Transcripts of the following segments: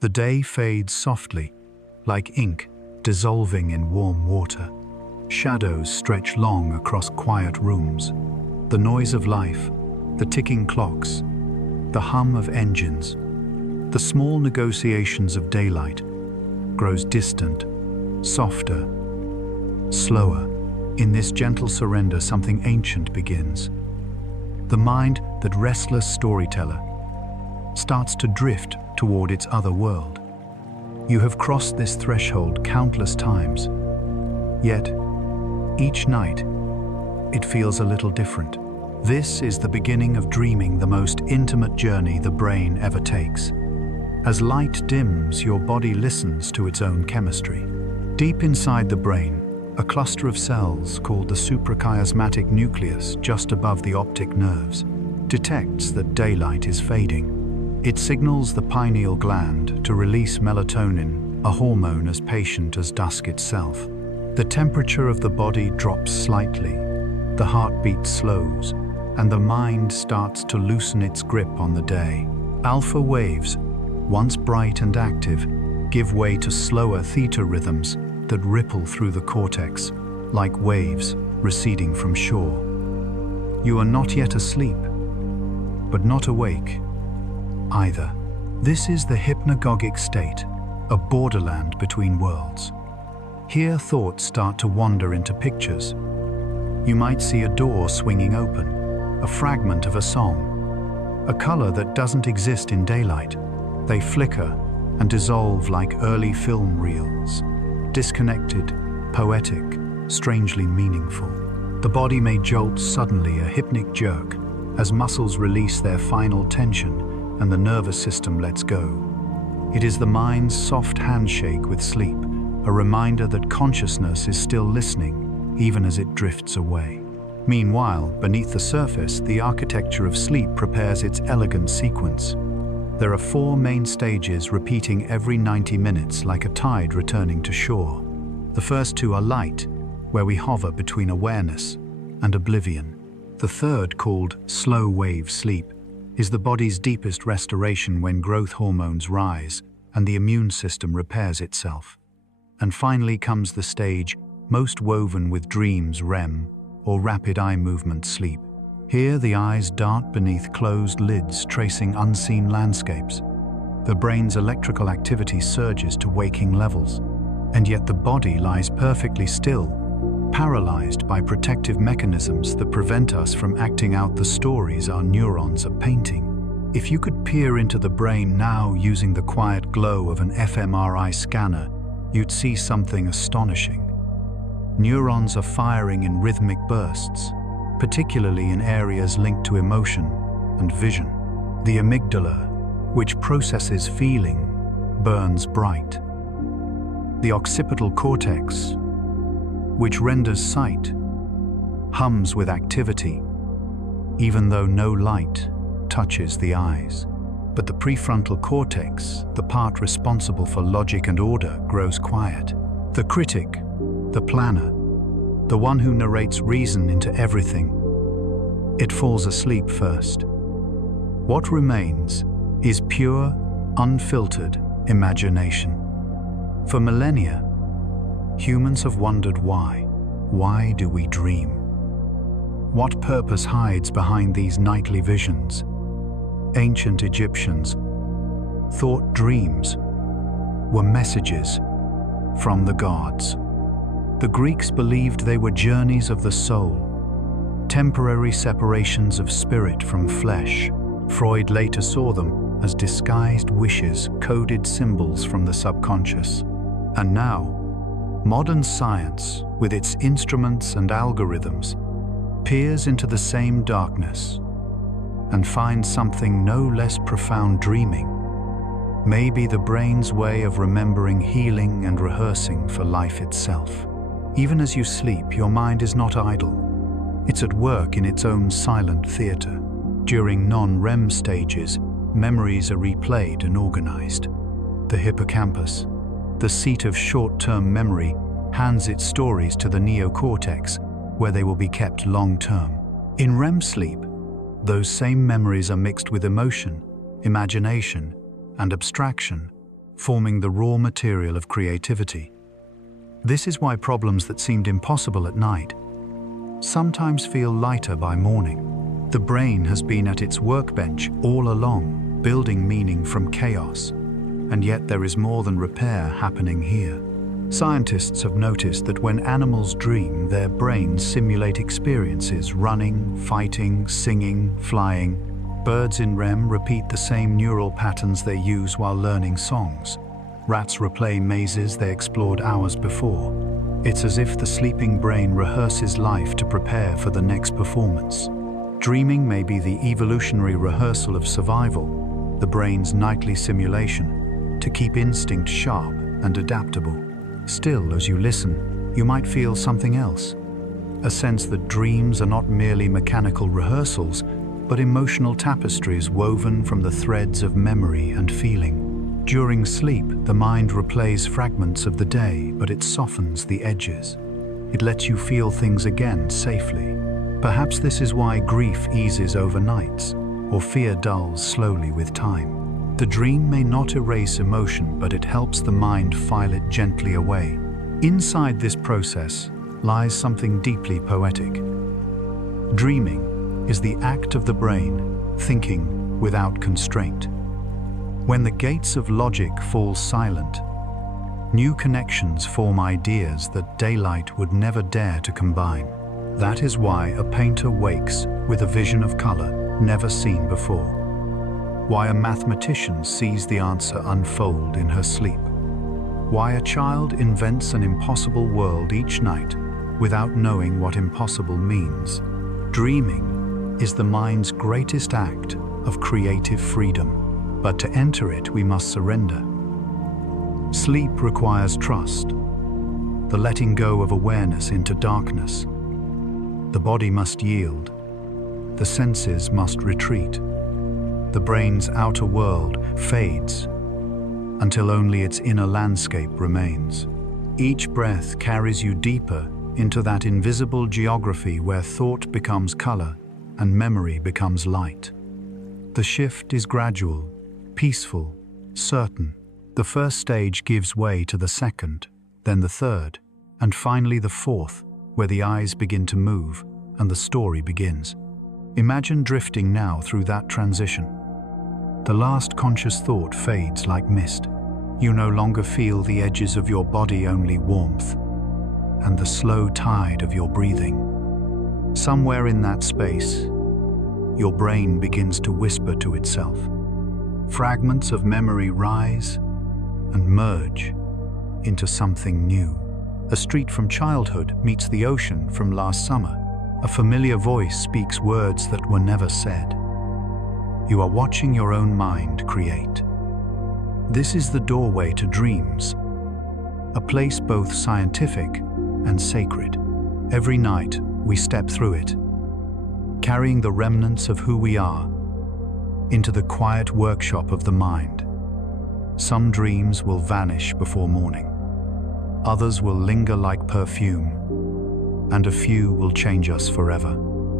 The day fades softly, like ink dissolving in warm water. Shadows stretch long across quiet rooms. The noise of life, the ticking clocks, the hum of engines, the small negotiations of daylight grows distant, softer, slower. In this gentle surrender, something ancient begins. The mind, that restless storyteller, starts to drift toward its other world. You have crossed this threshold countless times, yet each night it feels a little different. This is the beginning of dreaming, the most intimate journey the brain ever takes. As light dims, your body listens to its own chemistry. Deep inside the brain, a cluster of cells called the suprachiasmatic nucleus, just above the optic nerves, detects that daylight is fading. It signals the pineal gland to release melatonin, a hormone as patient as dusk itself. The temperature of the body drops slightly, the heartbeat slows, and the mind starts to loosen its grip on the day. Alpha waves, once bright and active, give way to slower theta rhythms that ripple through the cortex, like waves receding from shore. You are not yet asleep, but not awake either. This is the hypnagogic state, a borderland between worlds. Here thoughts start to wander into pictures. You might see a door swinging open, a fragment of a song, a color that doesn't exist in daylight. They flicker and dissolve like early film reels, disconnected, poetic, strangely meaningful. The body may jolt suddenly, a hypnic jerk, as muscles release their final tension and the nervous system lets go. It is the mind's soft handshake with sleep, a reminder that consciousness is still listening, even as it drifts away. Meanwhile, beneath the surface, the architecture of sleep prepares its elegant sequence. There are 4 main stages repeating every 90 minutes, like a tide returning to shore. The first 2 are light, where we hover between awareness and oblivion. The third, called slow wave sleep, is the body's deepest restoration, when growth hormones rise and the immune system repairs itself. And finally comes the stage most woven with dreams, REM, or rapid eye movement sleep. Here the eyes dart beneath closed lids, tracing unseen landscapes. The brain's electrical activity surges to waking levels, and yet the body lies perfectly still, paralyzed by protective mechanisms that prevent us from acting out the stories our neurons are painting. If you could peer into the brain now using the quiet glow of an fMRI scanner, you'd see something astonishing. Neurons are firing in rhythmic bursts, particularly in areas linked to emotion and vision. The amygdala, which processes feeling, burns bright. The occipital cortex, which renders sight, hums with activity, even though no light touches the eyes. But the prefrontal cortex, the part responsible for logic and order, grows quiet. The critic, the planner, the one who narrates reason into everything, it falls asleep first. What remains is pure, unfiltered imagination. For millennia, humans have wondered why. Why do we dream? What purpose hides behind these nightly visions? Ancient Egyptians thought dreams were messages from the gods. The Greeks believed they were journeys of the soul, temporary separations of spirit from flesh. Freud later saw them as disguised wishes, coded symbols from the subconscious. And now, modern science, with its instruments and algorithms, peers into the same darkness and finds something no less profound. Dreaming may be the brain's way of remembering, healing, and rehearsing for life itself. Even as you sleep, your mind is not idle. It's at work in its own silent theater. During non-REM stages, memories are replayed and organized. The hippocampus, the seat of short-term memory, hands its stories to the neocortex, where they will be kept long-term. In REM sleep, those same memories are mixed with emotion, imagination, and abstraction, forming the raw material of creativity. This is why problems that seemed impossible at night sometimes feel lighter by morning. The brain has been at its workbench all along, building meaning from chaos. And yet there is more than repair happening here. Scientists have noticed that when animals dream, their brains simulate experiences: running, fighting, singing, flying. Birds in REM repeat the same neural patterns they use while learning songs. Rats replay mazes they explored hours before. It's as if the sleeping brain rehearses life to prepare for the next performance. Dreaming may be the evolutionary rehearsal of survival, the brain's nightly simulation, to keep instinct sharp and adaptable. Still, as you listen, you might feel something else. A sense that dreams are not merely mechanical rehearsals, but emotional tapestries woven from the threads of memory and feeling. During sleep, the mind replays fragments of the day, but it softens the edges. It lets you feel things again safely. Perhaps this is why grief eases over nights, or fear dulls slowly with time. The dream may not erase emotion, but it helps the mind file it gently away. Inside this process lies something deeply poetic. Dreaming is the act of the brain thinking without constraint. When the gates of logic fall silent, new connections form ideas that daylight would never dare to combine. That is why a painter wakes with a vision of color never seen before. Why a mathematician sees the answer unfold in her sleep. Why a child invents an impossible world each night without knowing what impossible means. Dreaming is the mind's greatest act of creative freedom, but to enter it we must surrender. Sleep requires trust, the letting go of awareness into darkness. The body must yield, the senses must retreat. The brain's outer world fades until only its inner landscape remains. Each breath carries you deeper into that invisible geography where thought becomes color and memory becomes light. The shift is gradual, peaceful, certain. The first stage gives way to the second, then the third, and finally the fourth, where the eyes begin to move and the story begins. Imagine drifting now through that transition. The last conscious thought fades like mist. You no longer feel the edges of your body, only warmth, and the slow tide of your breathing. Somewhere in that space, your brain begins to whisper to itself. Fragments of memory rise and merge into something new. A street from childhood meets the ocean from last summer. A familiar voice speaks words that were never said. You are watching your own mind create. This is the doorway to dreams, a place both scientific and sacred. Every night we step through it, carrying the remnants of who we are into the quiet workshop of the mind. Some dreams will vanish before morning. Others will linger like perfume, and a few will change us forever.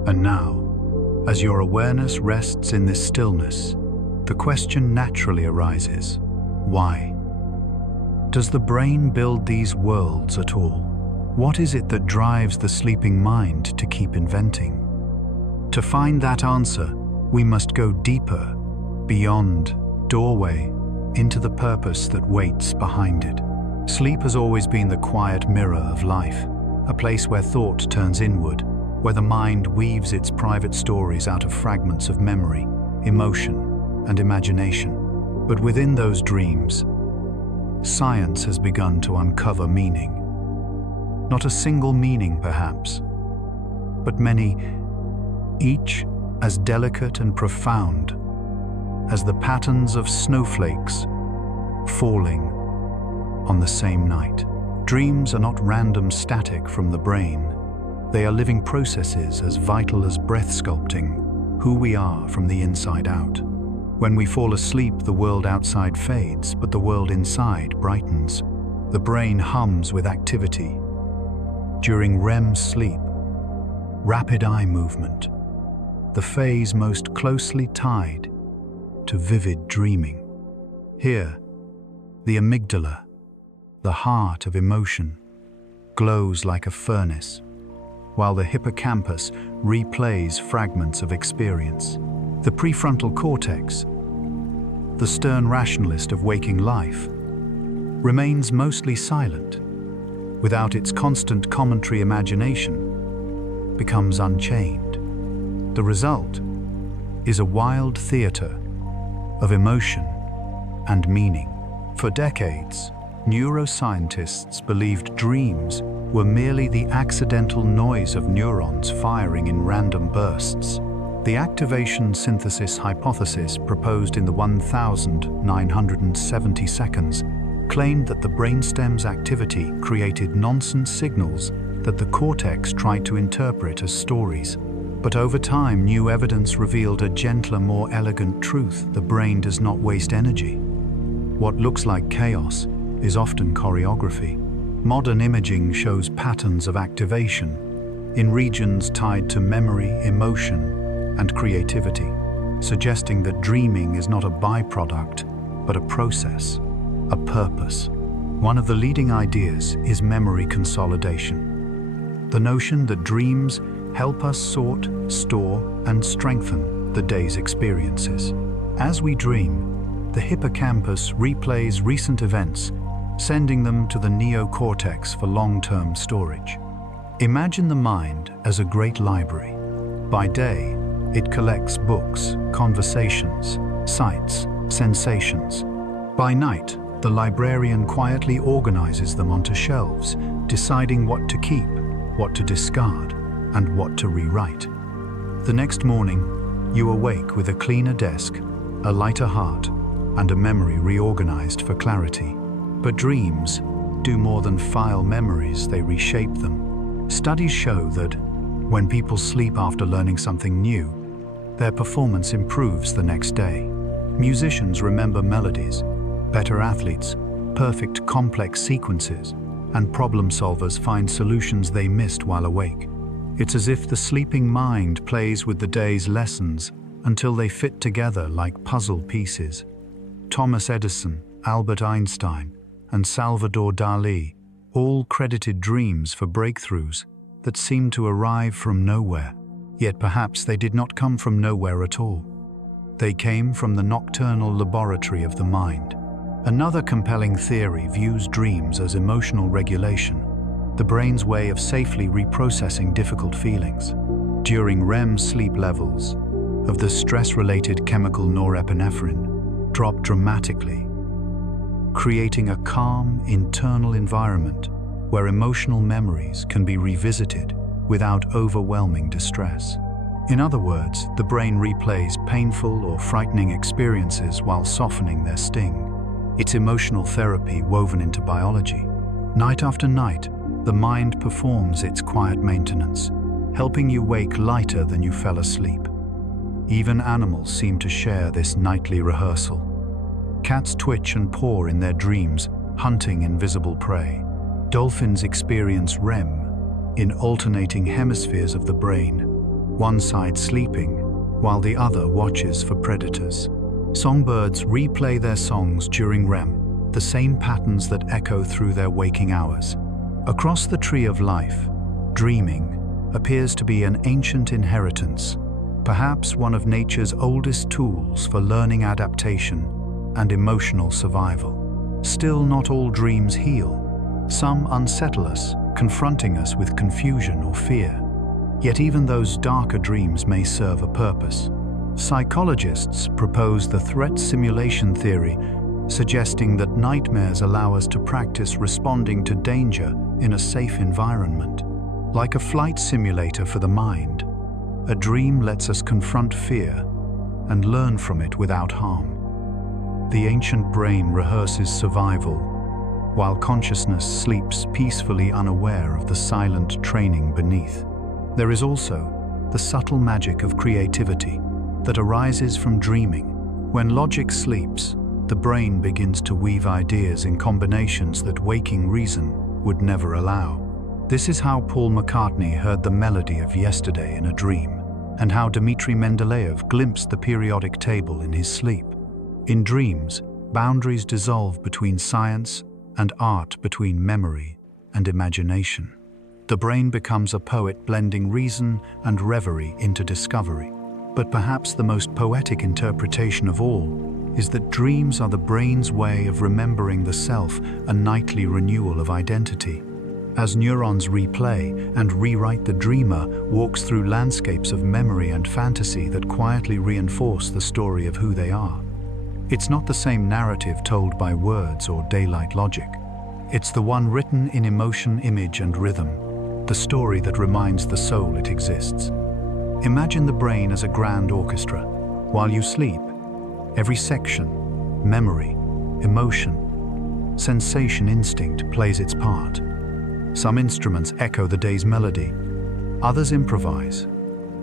And now, as your awareness rests in this stillness, the question naturally arises: why? Does the brain build these worlds at all? What is it that drives the sleeping mind to keep inventing? To find that answer, we must go deeper, beyond doorway, into the purpose that waits behind it. Sleep has always been the quiet mirror of life, a place where thought turns inward, where the mind weaves its private stories out of fragments of memory, emotion, and imagination. But within those dreams, science has begun to uncover meaning. Not a single meaning, perhaps, but many, each as delicate and profound as the patterns of snowflakes falling on the same night. Dreams are not random static from the brain. They are living processes as vital as breath sculpting who we are from the inside out. When we fall asleep, the world outside fades, but the world inside brightens. The brain hums with activity. During REM sleep, rapid eye movement, the phase most closely tied to vivid dreaming. Here, The amygdala, the heart of emotion, glows like a furnace, while the hippocampus replays fragments of experience. The prefrontal cortex, the stern rationalist of waking life, remains mostly silent. Without its constant commentary, imagination becomes unchained. The result is a wild theater of emotion and meaning. For decades, neuroscientists believed dreams were merely the accidental noise of neurons firing in random bursts. The activation synthesis hypothesis, proposed in the 1970 seconds, claimed that the brainstem's activity created nonsense signals that the cortex tried to interpret as stories. But over time, new evidence revealed a gentler, more elegant truth: the brain does not waste energy. What looks like chaos is often choreography. Modern imaging shows patterns of activation in regions tied to memory, emotion, and creativity, suggesting that dreaming is not a byproduct, but a process, a purpose. One of the leading ideas is memory consolidation. The notion that dreams help us sort, store, and strengthen the day's experiences. As we dream, the hippocampus replays recent events, sending them to the neocortex for long-term storage. Imagine the mind as a great library. By day, it collects books, conversations, sights, sensations. By night, the librarian quietly organizes them onto shelves, deciding what to keep, what to discard, and what to rewrite. The next morning, you awake with a cleaner desk, a lighter heart, and a memory reorganized for clarity. But dreams do more than file memories, they reshape them. Studies show that when people sleep after learning something new, their performance improves the next day. Musicians remember melodies, better athletes, perfect complex sequences, and problem solvers find solutions they missed while awake. It's as if the sleeping mind plays with the day's lessons until they fit together like puzzle pieces. Thomas Edison, Albert Einstein, and Salvador Dali all credited dreams for breakthroughs that seemed to arrive from nowhere. Yet perhaps they did not come from nowhere at all. They came from the nocturnal laboratory of the mind. Another compelling theory views dreams as emotional regulation, the brain's way of safely reprocessing difficult feelings. During REM sleep, levels of the stress-related chemical norepinephrine drop dramatically, creating a calm internal environment where emotional memories can be revisited without overwhelming distress. In other words, the brain replays painful or frightening experiences while softening their sting. It's emotional therapy woven into biology. Night after night, the mind performs its quiet maintenance, helping you wake lighter than you fell asleep. Even animals seem to share this nightly rehearsal. Cats twitch and paw in their dreams, hunting invisible prey. Dolphins experience REM in alternating hemispheres of the brain, one side sleeping while the other watches for predators. Songbirds replay their songs during REM, the same patterns that echo through their waking hours. Across the tree of life, dreaming appears to be an ancient inheritance, perhaps one of nature's oldest tools for learning adaptation and emotional survival. Still, not all dreams heal. Some unsettle us, confronting us with confusion or fear. Yet even those darker dreams may serve a purpose. Psychologists propose the threat simulation theory, suggesting that nightmares allow us to practice responding to danger in a safe environment. Like a flight simulator for the mind, a dream lets us confront fear and learn from it without harm. The ancient brain rehearses survival, while consciousness sleeps peacefully, unaware of the silent training beneath. There is also the subtle magic of creativity that arises from dreaming. When logic sleeps, the brain begins to weave ideas in combinations that waking reason would never allow. This is how Paul McCartney heard the melody of Yesterday in a dream, and how Dmitri Mendeleev glimpsed the periodic table in his sleep. In dreams, Boundaries dissolve between science and art, between memory and imagination. The brain becomes a poet, blending reason and reverie into discovery. But perhaps the most poetic interpretation of all is that dreams are the brain's way of remembering the self, a nightly renewal of identity. As neurons replay and rewrite, the dreamer walks through landscapes of memory and fantasy that quietly reinforce the story of who they are. It's not the same narrative told by words or daylight logic. It's the one written in emotion, image, and rhythm, the story that reminds the soul it exists. Imagine the brain as a grand orchestra. While you sleep, every section, memory, emotion, sensation, instinct plays its part. Some instruments echo the day's melody, others improvise,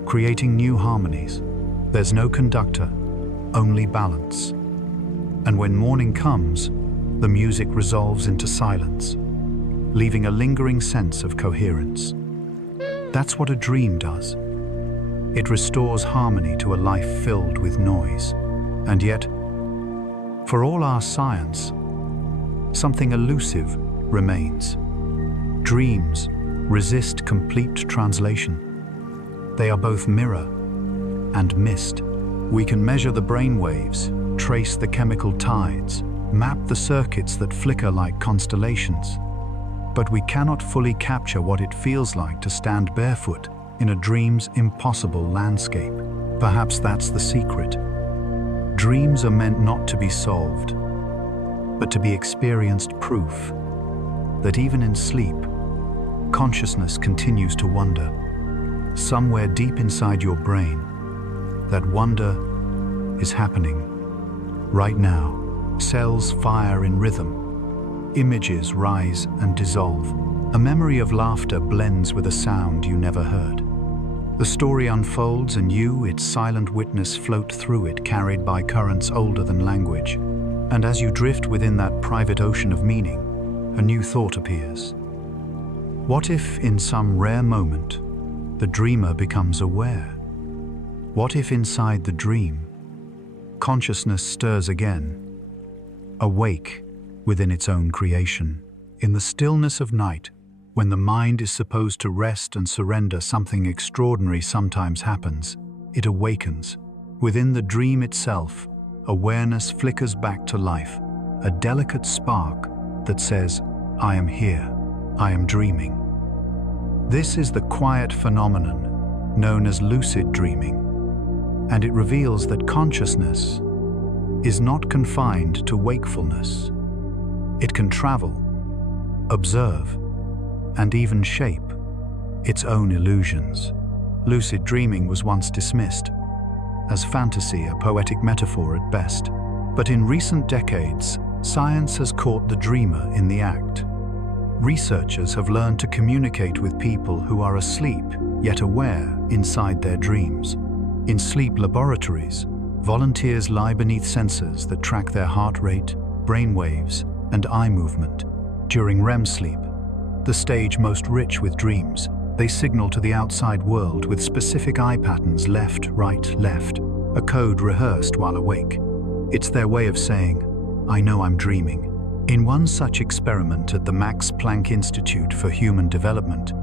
creating new harmonies. There's no conductor, only balance. And when morning comes, the music resolves into silence, leaving a lingering sense of coherence. That's what a dream does. It restores harmony to a life filled with noise. And yet, for all our science, something elusive remains. Dreams resist complete translation. They are both mirror and mist. We can measure the brain waves, trace the chemical tides, map the circuits that flicker like constellations. But we cannot fully capture what it feels like to stand barefoot in a dream's impossible landscape. Perhaps that's the secret. Dreams are meant not to be solved, but to be experienced, proof that even in sleep, consciousness continues to wander. Somewhere deep inside your brain, that wonder is happening. Right now, cells fire in rhythm. Images rise and dissolve. A memory of laughter blends with a sound you never heard. The story unfolds and you, its silent witness, float through it, carried by currents older than language. And as you drift within that private ocean of meaning, a new thought appears. What if, in some rare moment, the dreamer becomes aware? What if inside the dream, consciousness stirs again, awake within its own creation? In the stillness of night, when the mind is supposed to rest and surrender, something extraordinary sometimes happens. It awakens. Within the dream itself, awareness flickers back to life, a delicate spark that says, "I am here. I am dreaming." This is the quiet phenomenon known as lucid dreaming, and it reveals that consciousness is not confined to wakefulness. It can travel, observe, and even shape its own illusions. Lucid dreaming was once dismissed as fantasy, a poetic metaphor at best. But in recent decades, science has caught the dreamer in the act. Researchers have learned to communicate with people who are asleep yet aware inside their dreams. In sleep laboratories, volunteers lie beneath sensors that track their heart rate, brain waves, and eye movement. During REM sleep, the stage most rich with dreams, they signal to the outside world with specific eye patterns: left, right, left, a code rehearsed while awake. It's their way of saying, "I know I'm dreaming." In one such experiment at the Max Planck Institute for Human Development,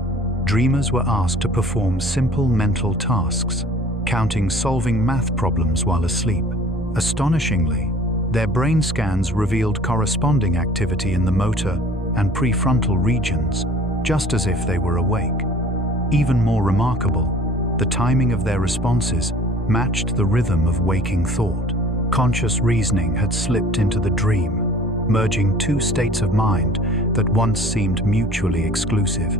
dreamers were asked to perform simple mental tasks, counting, solving math problems while asleep. Astonishingly, their brain scans revealed corresponding activity in the motor and prefrontal regions, just as if they were awake. Even more remarkable, the timing of their responses matched the rhythm of waking thought. Conscious reasoning had slipped into the dream, merging two states of mind that once seemed mutually exclusive.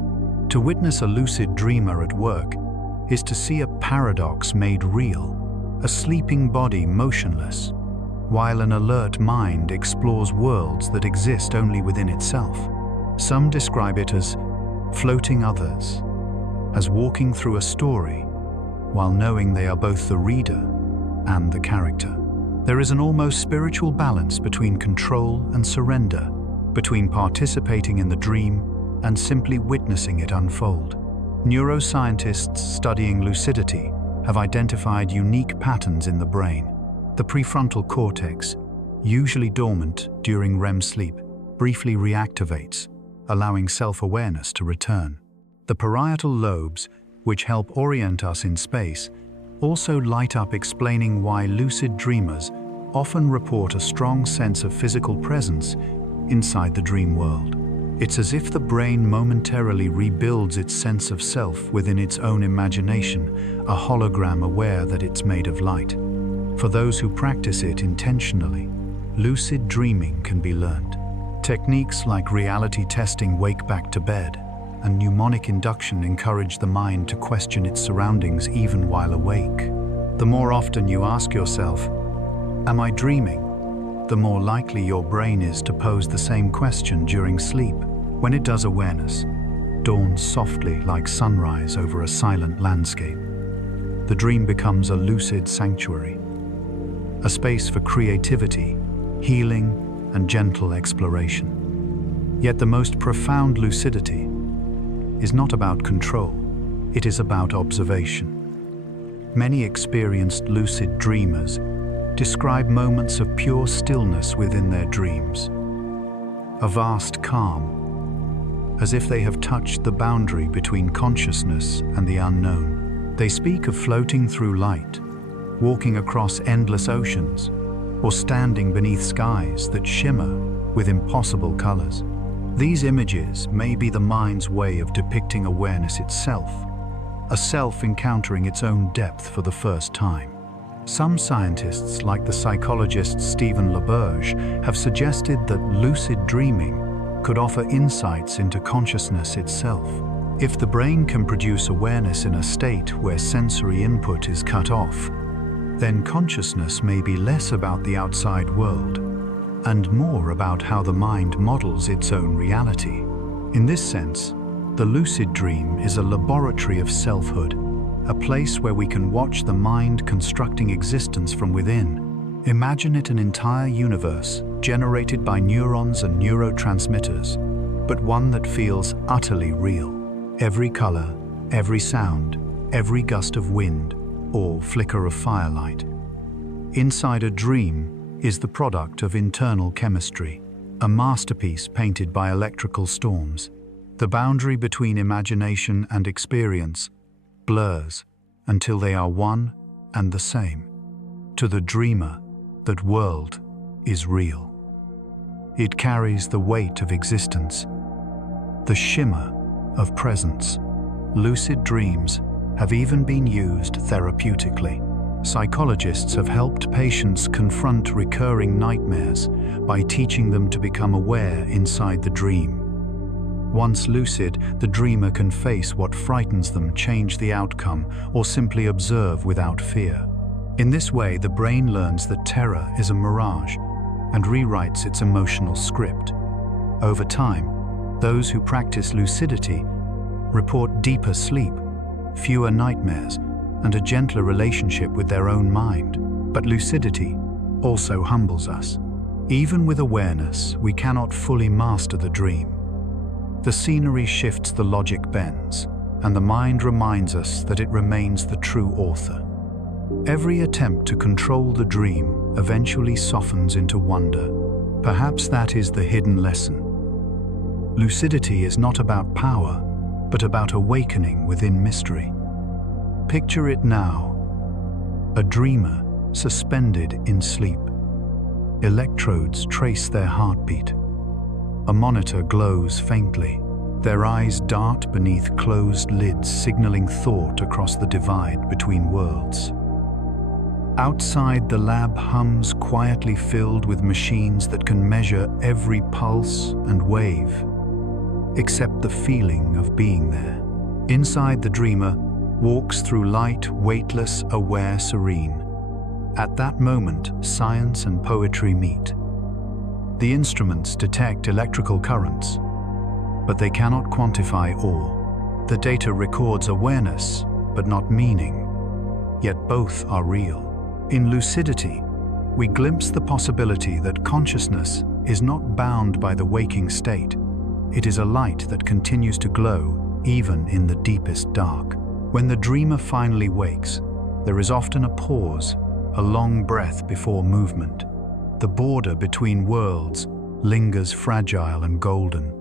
To witness a lucid dreamer at work is to see a paradox made real: a sleeping body motionless, while an alert mind explores worlds that exist only within itself. Some describe it as floating, others as walking through a story, while knowing they are both the reader and the character. There is an almost spiritual balance between control and surrender, between participating in the dream and simply witnessing it unfold. Neuroscientists studying lucidity have identified unique patterns in the brain. The prefrontal cortex, usually dormant during REM sleep, briefly reactivates, allowing self-awareness to return. The parietal lobes, which help orient us in space, also light up, explaining why lucid dreamers often report a strong sense of physical presence inside the dream world. It's as if the brain momentarily rebuilds its sense of self within its own imagination, a hologram aware that it's made of light. For those who practice it intentionally, lucid dreaming can be learned. Techniques like reality testing wake back to bed, and mnemonic induction encourage the mind to question its surroundings even while awake. The more often you ask yourself, "Am I dreaming?" the more likely your brain is to pose the same question during sleep. When it does, awareness dawns softly like sunrise over a silent landscape. The dream becomes a lucid sanctuary, a space for creativity, healing, and gentle exploration. Yet the most profound lucidity is not about control, it is about observation. Many experienced lucid dreamers describe moments of pure stillness within their dreams, a vast calm, as if they have touched the boundary between consciousness and the unknown. They speak of floating through light, walking across endless oceans, or standing beneath skies that shimmer with impossible colors. These images may be the mind's way of depicting awareness itself, a self encountering its own depth for the first time. Some scientists, like the psychologist Stephen LaBerge, have suggested that lucid dreaming could offer insights into consciousness itself. If the brain can produce awareness in a state where sensory input is cut off, then consciousness may be less about the outside world and more about how the mind models its own reality. In this sense, the lucid dream is a laboratory of selfhood, a place where we can watch the mind constructing existence from within. Imagine it an entire universe generated by neurons and neurotransmitters, but one that feels utterly real. Every color, every sound, every gust of wind, or flicker of firelight. Inside a dream is the product of internal chemistry, a masterpiece painted by electrical storms. The boundary between imagination and experience blurs until they are one and the same. To the dreamer, that world is real. It carries the weight of existence, the shimmer of presence. Lucid dreams have even been used therapeutically. Psychologists have helped patients confront recurring nightmares by teaching them to become aware inside the dream. Once lucid, the dreamer can face what frightens them, change the outcome, or simply observe without fear. In this way, the brain learns that terror is a mirage and rewrites its emotional script. Over time, those who practice lucidity report deeper sleep, fewer nightmares, and a gentler relationship with their own mind. But lucidity also humbles us. Even with awareness, we cannot fully master the dream. The scenery shifts, the logic bends, and the mind reminds us that it remains the true author. Every attempt to control the dream eventually softens into wonder. Perhaps that is the hidden lesson. Lucidity is not about power, but about awakening within mystery. Picture it now, a dreamer suspended in sleep. Electrodes trace their heartbeat. A monitor glows faintly. Their eyes dart beneath closed lids, signaling thought across the divide between worlds. Outside, the lab hums quietly, filled with machines that can measure every pulse and wave, except the feeling of being there. Inside, the dreamer walks through light, weightless, aware, serene. At that moment, science and poetry meet. The instruments detect electrical currents, but they cannot quantify awe. The data records awareness, but not meaning, yet both are real. In lucidity, we glimpse the possibility that consciousness is not bound by the waking state. It is a light that continues to glow even in the deepest dark. When the dreamer finally wakes, there is often a pause, a long breath before movement. the border between worlds lingers fragile and golden.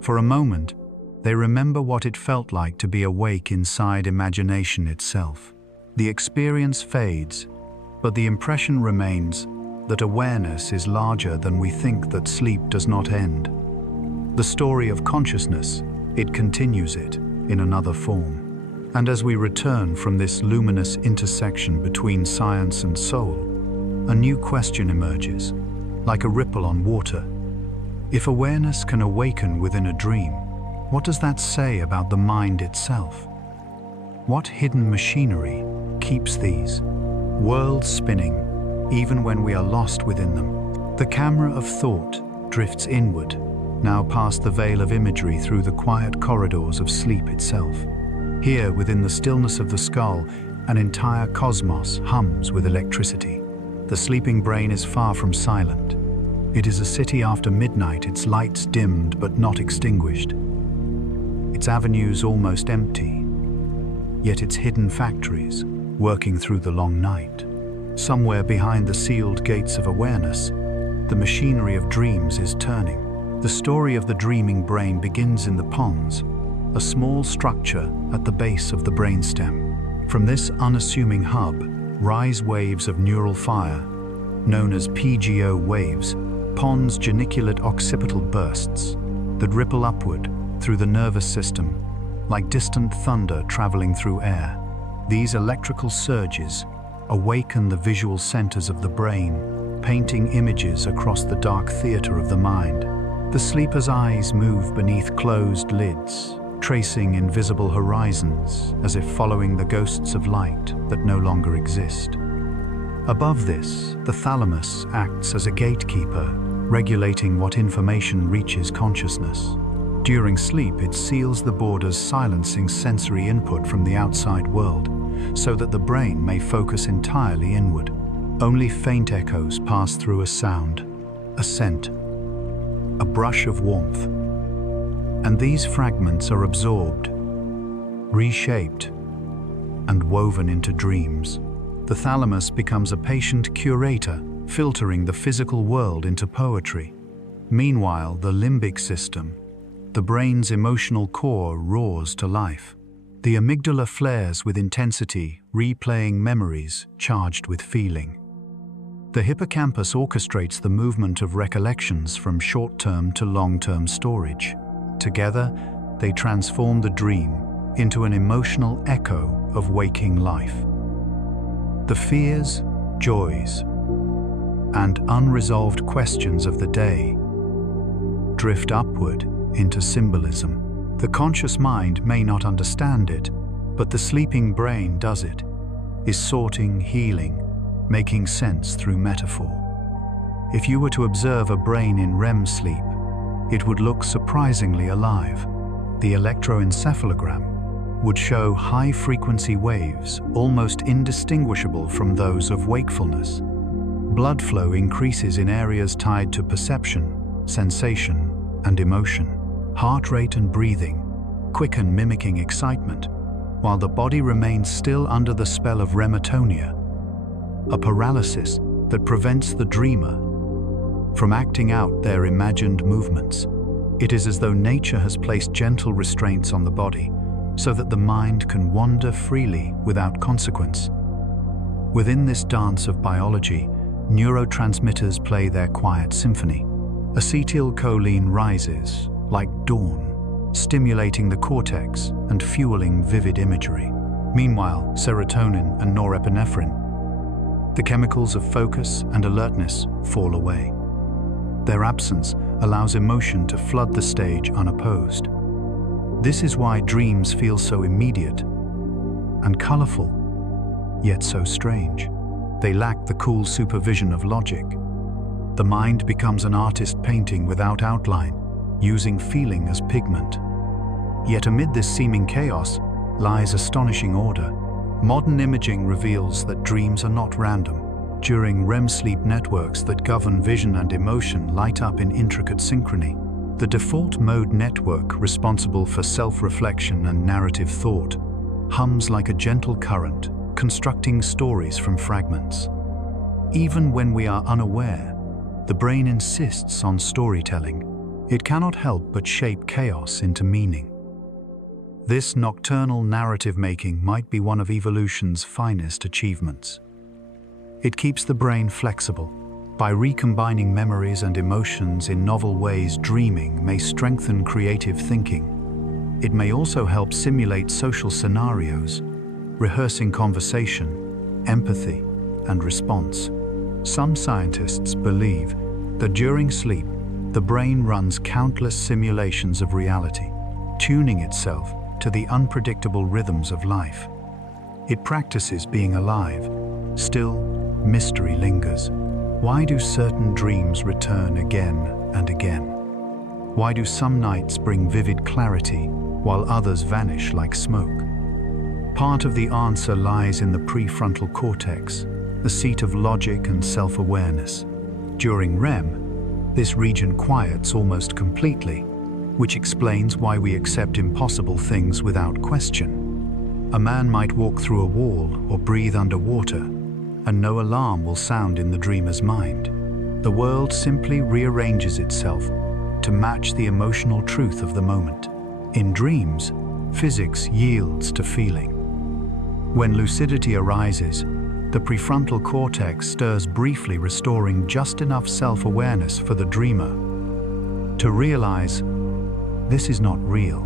For a moment, they remember what it felt like to be awake inside imagination itself. The experience fades, but the impression remains that awareness is larger than we think, that sleep does not end. The story of consciousness, it continues it in another form. And as we return from this luminous intersection between science and soul, a new question emerges, like a ripple on water. If awareness can awaken within a dream, what does that say about the mind itself? What hidden machinery keeps these worlds spinning, even when we are lost within them? The camera of thought drifts inward, now past the veil of imagery through the quiet corridors of sleep itself. Here, within the stillness of the skull, an entire cosmos hums with electricity. The sleeping brain is far from silent. It is a city after midnight, its lights dimmed but not extinguished. Its avenues almost empty, yet its hidden factories working through the long night. Somewhere behind the sealed gates of awareness, the machinery of dreams is turning. The story of the dreaming brain begins in the pons, a small structure at the base of the brainstem. From this unassuming hub rise waves of neural fire, known as PGO waves, pons geniculate occipital bursts, that ripple upward through the nervous system, like distant thunder traveling through air. These electrical surges awaken the visual centers of the brain, painting images across the dark theater of the mind. The sleeper's eyes move beneath closed lids, tracing invisible horizons as if following the ghosts of light that no longer exist. Above this, the thalamus acts as a gatekeeper, regulating what information reaches consciousness. During sleep, it seals the borders, silencing sensory input from the outside world, so that the brain may focus entirely inward. Only faint echoes pass through a sound, a scent, a brush of warmth. And these fragments are absorbed, reshaped, and woven into dreams. The thalamus becomes a patient curator, filtering the physical world into poetry. Meanwhile, the limbic system, the brain's emotional core, roars to life. The amygdala flares with intensity, replaying memories charged with feeling. The hippocampus orchestrates the movement of recollections from short-term to long-term storage. Together, they transform the dream into an emotional echo of waking life. The fears, joys, and unresolved questions of the day drift upward into symbolism. The conscious mind may not understand it, but the sleeping brain does it, is sorting, healing, making sense through metaphor. If you were to observe a brain in REM sleep, it would look surprisingly alive. The electroencephalogram would show high-frequency waves almost indistinguishable from those of wakefulness. Blood flow increases in areas tied to perception, sensation, and emotion. Heart rate and breathing quicken, mimicking excitement, while the body remains still under the spell of rematonia, a paralysis that prevents the dreamer from acting out their imagined movements. It is as though nature has placed gentle restraints on the body so that the mind can wander freely without consequence. Within this dance of biology, neurotransmitters play their quiet symphony. Acetylcholine rises like dawn, stimulating the cortex and fueling vivid imagery. Meanwhile, serotonin and norepinephrine, the chemicals of focus and alertness, fall away. Their absence allows emotion to flood the stage unopposed. This is why dreams feel so immediate and colorful, yet so strange. They lack the cool supervision of logic. The mind becomes an artist painting without outline, using feeling as pigment. Yet amid this seeming chaos lies astonishing order. Modern imaging reveals that dreams are not random. During REM sleep, networks that govern vision and emotion light up in intricate synchrony. The default mode network, responsible for self-reflection and narrative thought, hums like a gentle current, constructing stories from fragments. Even when we are unaware, The brain insists on storytelling. It cannot help but shape chaos into meaning. This nocturnal narrative making might be one of evolution's finest achievements. It keeps the brain flexible. By recombining memories and emotions in novel ways, dreaming may strengthen creative thinking. It may also help simulate social scenarios, rehearsing conversation, empathy, and response. Some scientists believe that during sleep, the brain runs countless simulations of reality, tuning itself to the unpredictable rhythms of life. It practices being alive. Still, mystery lingers. Why do certain dreams return again and again? Why do some nights bring vivid clarity while others vanish like smoke? Part of the answer lies in the prefrontal cortex, the seat of logic and self-awareness. During REM, this region quiets almost completely, which explains why we accept impossible things without question. A man might walk through a wall or breathe underwater, and no alarm will sound in the dreamer's mind. The world simply rearranges itself to match the emotional truth of the moment. In dreams, physics yields to feeling. When lucidity arises, the prefrontal cortex stirs briefly, restoring just enough self-awareness for the dreamer to realize this is not real.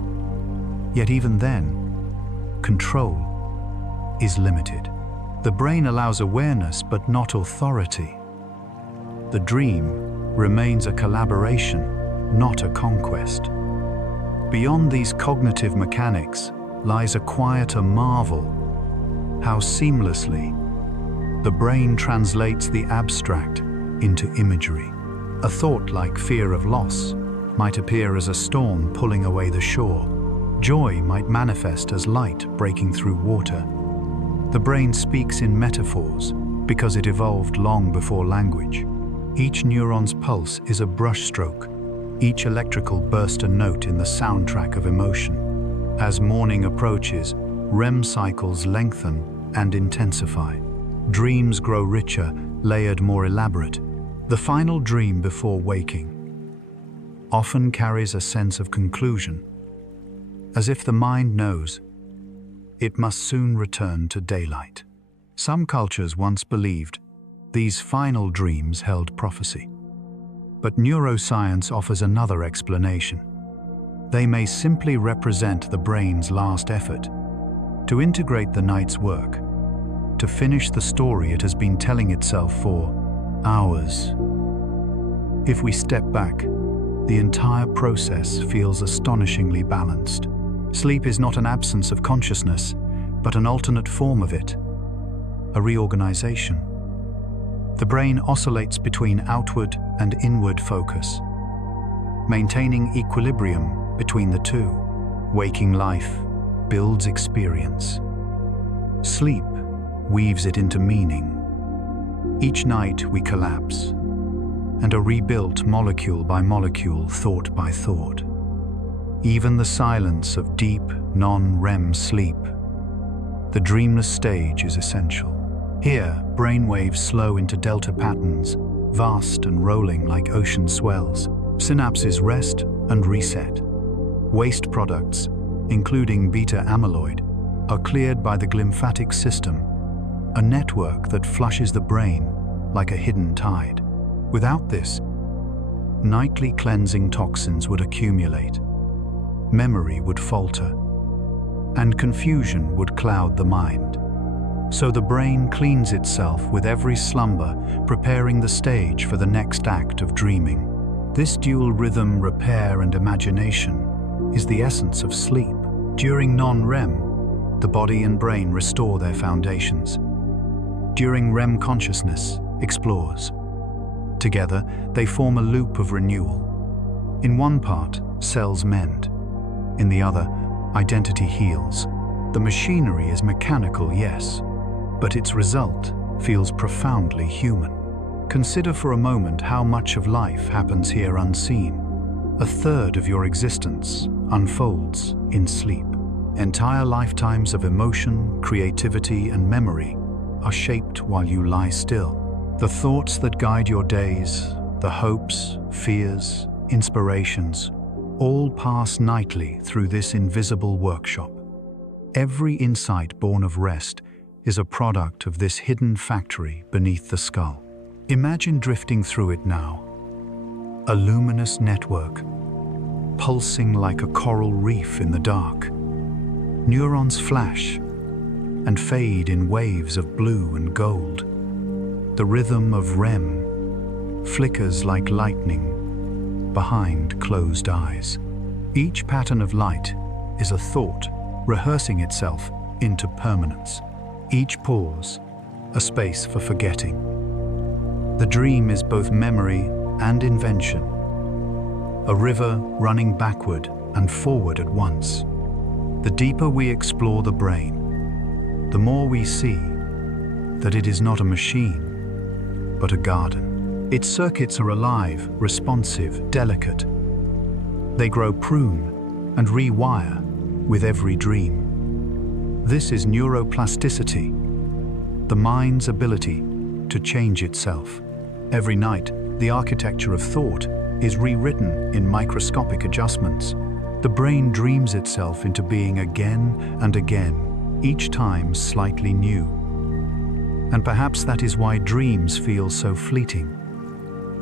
Yet even then, control is limited. The brain allows awareness but not authority. The dream remains a collaboration, not a conquest. Beyond these cognitive mechanics lies a quieter marvel: how seamlessly the brain translates the abstract into imagery. A thought like fear of loss might appear as a storm pulling away the shore. Joy might manifest as light breaking through water. The brain speaks in metaphors because it evolved long before language. Each neuron's pulse is a brushstroke, each electrical burst a note in the soundtrack of emotion. As morning approaches, REM cycles lengthen and intensify. Dreams grow richer, layered, more elaborate. The final dream before waking often carries a sense of conclusion, as if the mind knows it must soon return to daylight. Some cultures once believed these final dreams held prophecy. But neuroscience offers another explanation. They may simply represent the brain's last effort to integrate the night's work, to finish the story it has been telling itself for hours. If we step back, the entire process feels astonishingly balanced. Sleep is not an absence of consciousness, but an alternate form of it, a reorganization. The brain oscillates between outward and inward focus, maintaining equilibrium between the two. Waking life builds experience. Sleep weaves it into meaning. Each night we collapse and are rebuilt molecule by molecule, thought by thought. Even the silence of deep, non-REM sleep, the dreamless stage, is essential. Here, brainwaves slow into delta patterns, vast and rolling like ocean swells. Synapses rest and reset. Waste products, including beta amyloid, are cleared by the glymphatic system, a network that flushes the brain like a hidden tide. Without this, nightly cleansing toxins would accumulate, memory would falter, and confusion would cloud the mind. So the brain cleans itself with every slumber, preparing the stage for the next act of dreaming. This dual rhythm, repair and imagination, is the essence of sleep. During non-REM, the body and brain restore their foundations. During REM, consciousness explores. Together, they form a loop of renewal. In one part, cells mend. In the other, identity heals. The machinery is mechanical, yes, but its result feels profoundly human. Consider for a moment how much of life happens here unseen. A third of your existence unfolds in sleep. Entire lifetimes of emotion, creativity, and memory are shaped while you lie still. The thoughts that guide your days, The hopes, fears, inspirations, all pass nightly through this invisible workshop. Every insight born of rest is a product of this hidden factory beneath the skull. Imagine drifting through it now. A luminous network, pulsing like a coral reef in the dark. Neurons flash and fade in waves of blue and gold. The rhythm of REM flickers like lightning behind closed eyes. Each pattern of light is a thought rehearsing itself into permanence. Each pause, a space for forgetting. The dream is both memory and invention, a river running backward and forward at once. The deeper we explore the brain, the more we see that it is not a machine, but a garden. Its circuits are alive, responsive, delicate. They grow, prune, and rewire with every dream. This is neuroplasticity, the mind's ability to change itself. Every night, the architecture of thought is rewritten in microscopic adjustments. The brain dreams itself into being again and again, each time slightly new. And perhaps that is why dreams feel so fleeting.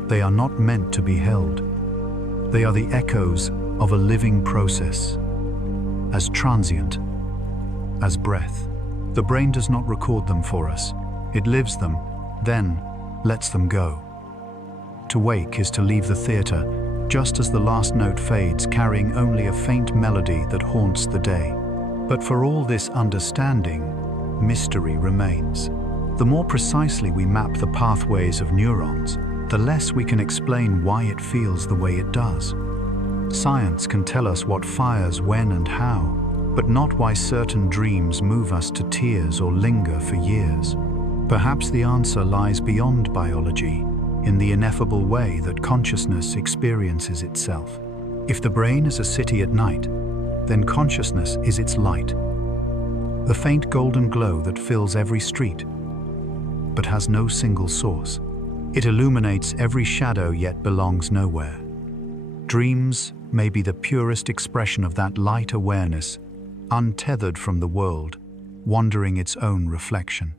They are not meant to be held. They are the echoes of a living process, as transient as breath. The brain does not record them for us. It lives them, then lets them go. To wake is to leave the theater, just as the last note fades, carrying only a faint melody that haunts the day. But for all this understanding, mystery remains. The more precisely we map the pathways of neurons, the less we can explain why it feels the way it does. Science can tell us what fires when and how, but not why certain dreams move us to tears or linger for years. Perhaps the answer lies beyond biology, in the ineffable way that consciousness experiences itself. If the brain is a city at night, then consciousness is its light. The faint golden glow that fills every street, but has no single source. It illuminates every shadow yet belongs nowhere. Dreams may be the purest expression of that light awareness, untethered from the world, wandering its own reflection.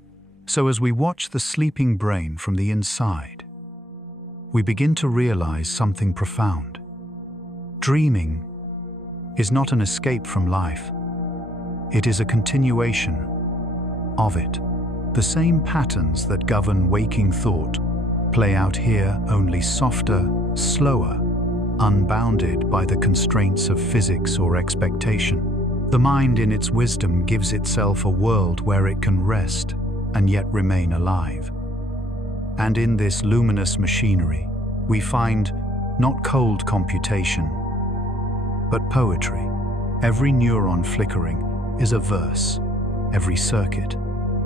So as we watch the sleeping brain from the inside, we begin to realize something profound. Dreaming is not an escape from life. It is a continuation of it. The same patterns that govern waking thought play out here, only softer, slower, unbounded by the constraints of physics or expectation. The mind in its wisdom gives itself a world where it can rest and yet remain alive. And in this luminous machinery, we find not cold computation, but poetry. Every neuron flickering is a verse, every circuit,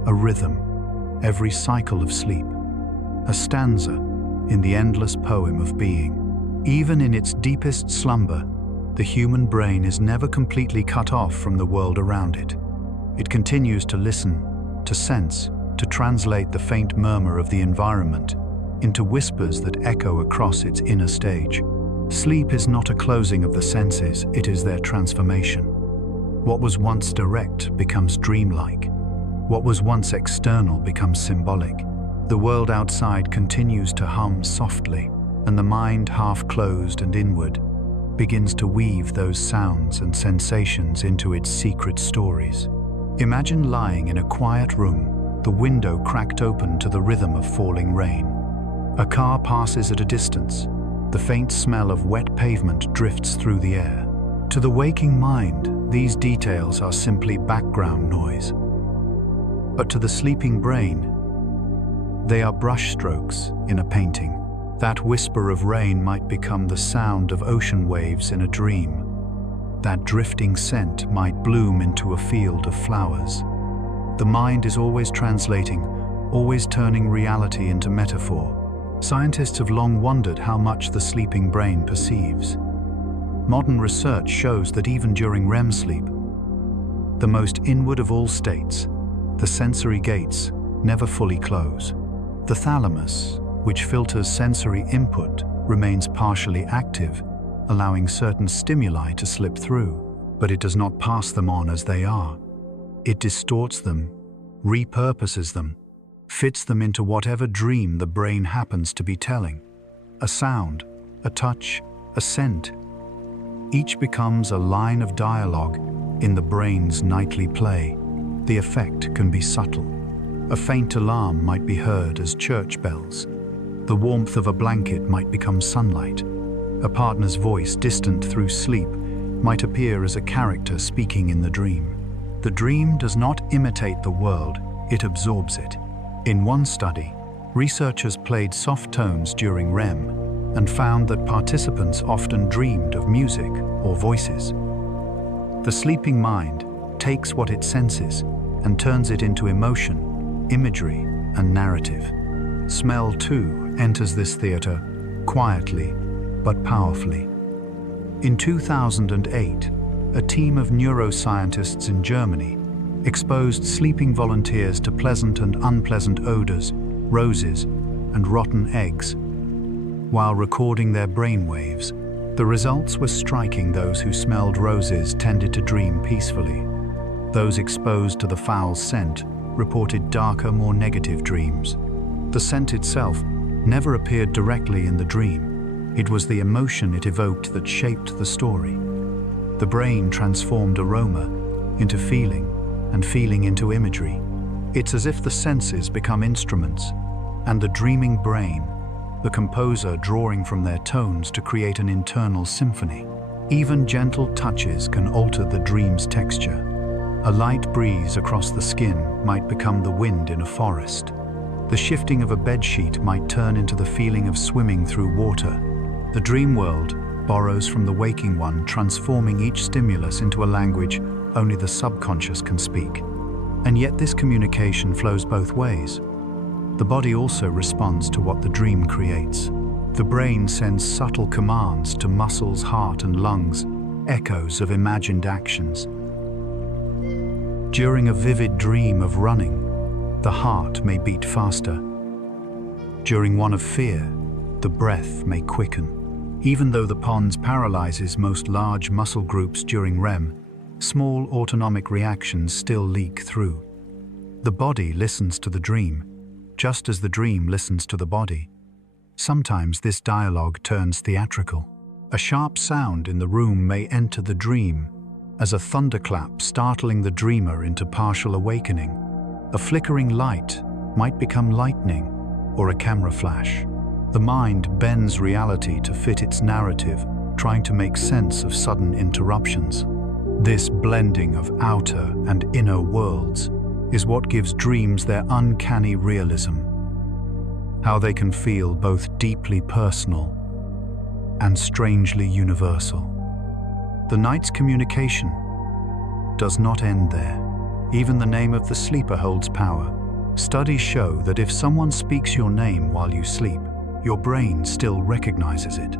a rhythm, every cycle of sleep, a stanza in the endless poem of being. Even in its deepest slumber, the human brain is never completely cut off from the world around it. It continues to listen, to sense, to translate the faint murmur of the environment into whispers that echo across its inner stage. Sleep is not a closing of the senses, it is their transformation. What was once direct becomes dreamlike. What was once external becomes symbolic. The world outside continues to hum softly, and the mind, half closed and inward, begins to weave those sounds and sensations into its secret stories. Imagine lying in a quiet room, the window cracked open to the rhythm of falling rain. A car passes at a distance. The faint smell of wet pavement drifts through the air. To the waking mind, these details are simply background noise. But to the sleeping brain, they are brushstrokes in a painting. That whisper of rain might become the sound of ocean waves in a dream. That drifting scent might bloom into a field of flowers. The mind is always translating, always turning reality into metaphor. Scientists have long wondered how much the sleeping brain perceives. Modern research shows that even during REM sleep, the most inward of all states, the sensory gates, never fully close. The thalamus, which filters sensory input, remains partially active, allowing certain stimuli to slip through, but it does not pass them on as they are. It distorts them, repurposes them, fits them into whatever dream the brain happens to be telling. A sound, a touch, a scent. Each becomes a line of dialogue in the brain's nightly play. The effect can be subtle. A faint alarm might be heard as church bells. The warmth of a blanket might become sunlight. A partner's voice, distant through sleep, might appear as a character speaking in the dream. The dream does not imitate the world, it absorbs it. In one study, researchers played soft tones during REM and found that participants often dreamed of music or voices. The sleeping mind takes what it senses and turns it into emotion, imagery, and narrative. Smell, too, enters this theater quietly but powerfully. In 2008, a team of neuroscientists in Germany exposed sleeping volunteers to pleasant and unpleasant odors, roses, and rotten eggs. While recording their brainwaves, the results were striking. Those who smelled roses tended to dream peacefully. Those exposed to the foul scent reported darker, more negative dreams. The scent itself never appeared directly in the dream. It was the emotion it evoked that shaped the story. The brain transformed aroma into feeling, and feeling into imagery. It's as if the senses become instruments, and the dreaming brain, the composer, drawing from their tones to create an internal symphony. Even gentle touches can alter the dream's texture. A light breeze across the skin might become the wind in a forest. The shifting of a bedsheet might turn into the feeling of swimming through water. The dream world borrows from the waking one, transforming each stimulus into a language only the subconscious can speak. And yet this communication flows both ways. The body also responds to what the dream creates. The brain sends subtle commands to muscles, heart, and lungs, echoes of imagined actions. During a vivid dream of running, the heart may beat faster. During one of fear, the breath may quicken. Even though the pons paralyzes most large muscle groups during REM, small autonomic reactions still leak through. The body listens to the dream, just as the dream listens to the body. Sometimes this dialogue turns theatrical. A sharp sound in the room may enter the dream, as a thunderclap startling the dreamer into partial awakening. A flickering light might become lightning, or a camera flash. The mind bends reality to fit its narrative, trying to make sense of sudden interruptions. This blending of outer and inner worlds is what gives dreams their uncanny realism. How they can feel both deeply personal and strangely universal. The night's communication does not end there. Even the name of the sleeper holds power. Studies show that if someone speaks your name while you sleep, your brain still recognizes it.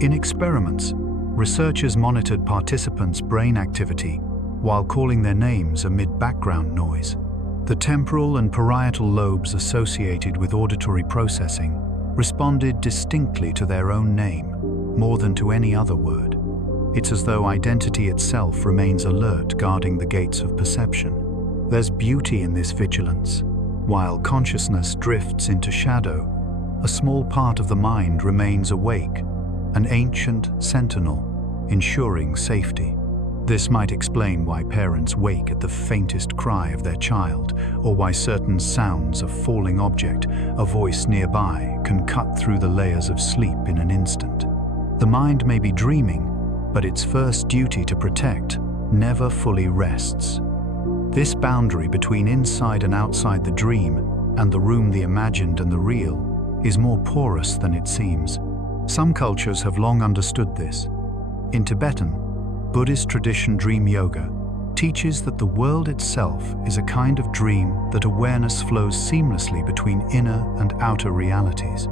In experiments, researchers monitored participants' brain activity while calling their names amid background noise. The temporal and parietal lobes associated with auditory processing responded distinctly to their own name, more than to any other word. It's as though identity itself remains alert, guarding the gates of perception. There's beauty in this vigilance. While consciousness drifts into shadow, a small part of the mind remains awake, an ancient sentinel, ensuring safety. This might explain why parents wake at the faintest cry of their child, or why certain sounds, a falling object, a voice nearby, can cut through the layers of sleep in an instant. The mind may be dreaming, but its first duty to protect never fully rests. This boundary between inside and outside the dream, and the room, the imagined and the real, is more porous than it seems. Some cultures have long understood this. In Tibetan, Buddhist tradition, dream yoga teaches that the world itself is a kind of dream, that awareness flows seamlessly between inner and outer realities.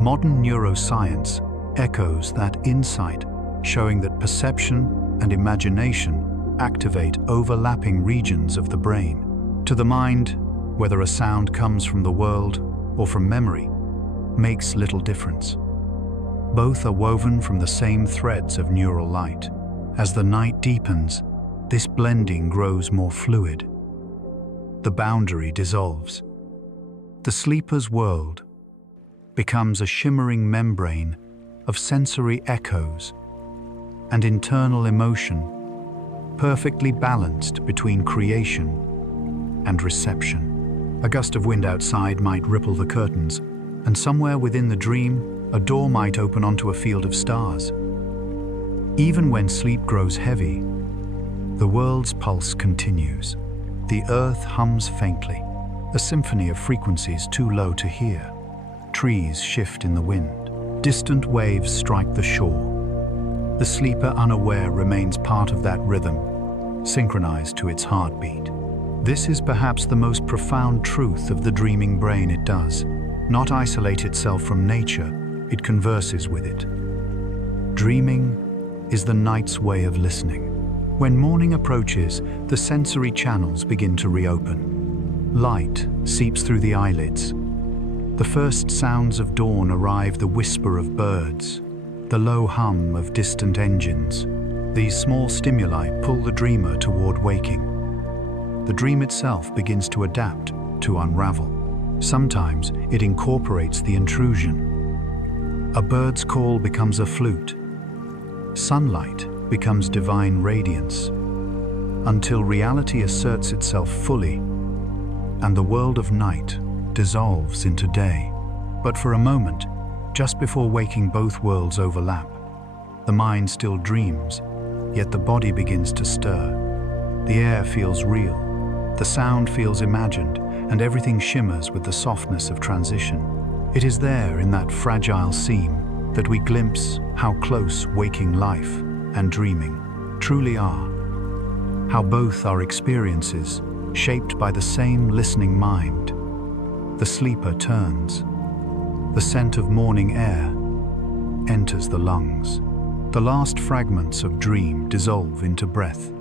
Modern neuroscience echoes that insight, showing that perception and imagination activate overlapping regions of the brain. To the mind, whether a sound comes from the world or from memory, makes little difference. Both are woven from the same threads of neural light. As the night deepens, this blending grows more fluid. The boundary dissolves. The sleeper's world becomes a shimmering membrane of sensory echoes and internal emotion, perfectly balanced between creation and reception. A gust of wind outside might ripple the curtains, and somewhere within the dream, a door might open onto a field of stars. Even when sleep grows heavy, the world's pulse continues. The earth hums faintly, a symphony of frequencies too low to hear. Trees shift in the wind. Distant waves strike the shore. The sleeper, unaware, remains part of that rhythm, synchronized to its heartbeat. This is perhaps the most profound truth of the dreaming brain. It does not isolate itself from nature, it converses with it. Dreaming is the night's way of listening. When morning approaches, the sensory channels begin to reopen. Light seeps through the eyelids. The first sounds of dawn arrive, the whisper of birds, the low hum of distant engines. These small stimuli pull the dreamer toward waking. The dream itself begins to adapt, to unravel. Sometimes it incorporates the intrusion. A bird's call becomes a flute. Sunlight becomes divine radiance, until reality asserts itself fully and the world of night dissolves into day. But for a moment, just before waking, both worlds overlap. The mind still dreams, yet the body begins to stir. The air feels real, the sound feels imagined, and everything shimmers with the softness of transition. It is there, in that fragile seam, that we glimpse how close waking life and dreaming truly are. How both are experiences shaped by the same listening mind. The sleeper turns. The scent of morning air enters the lungs. The last fragments of dream dissolve into breath.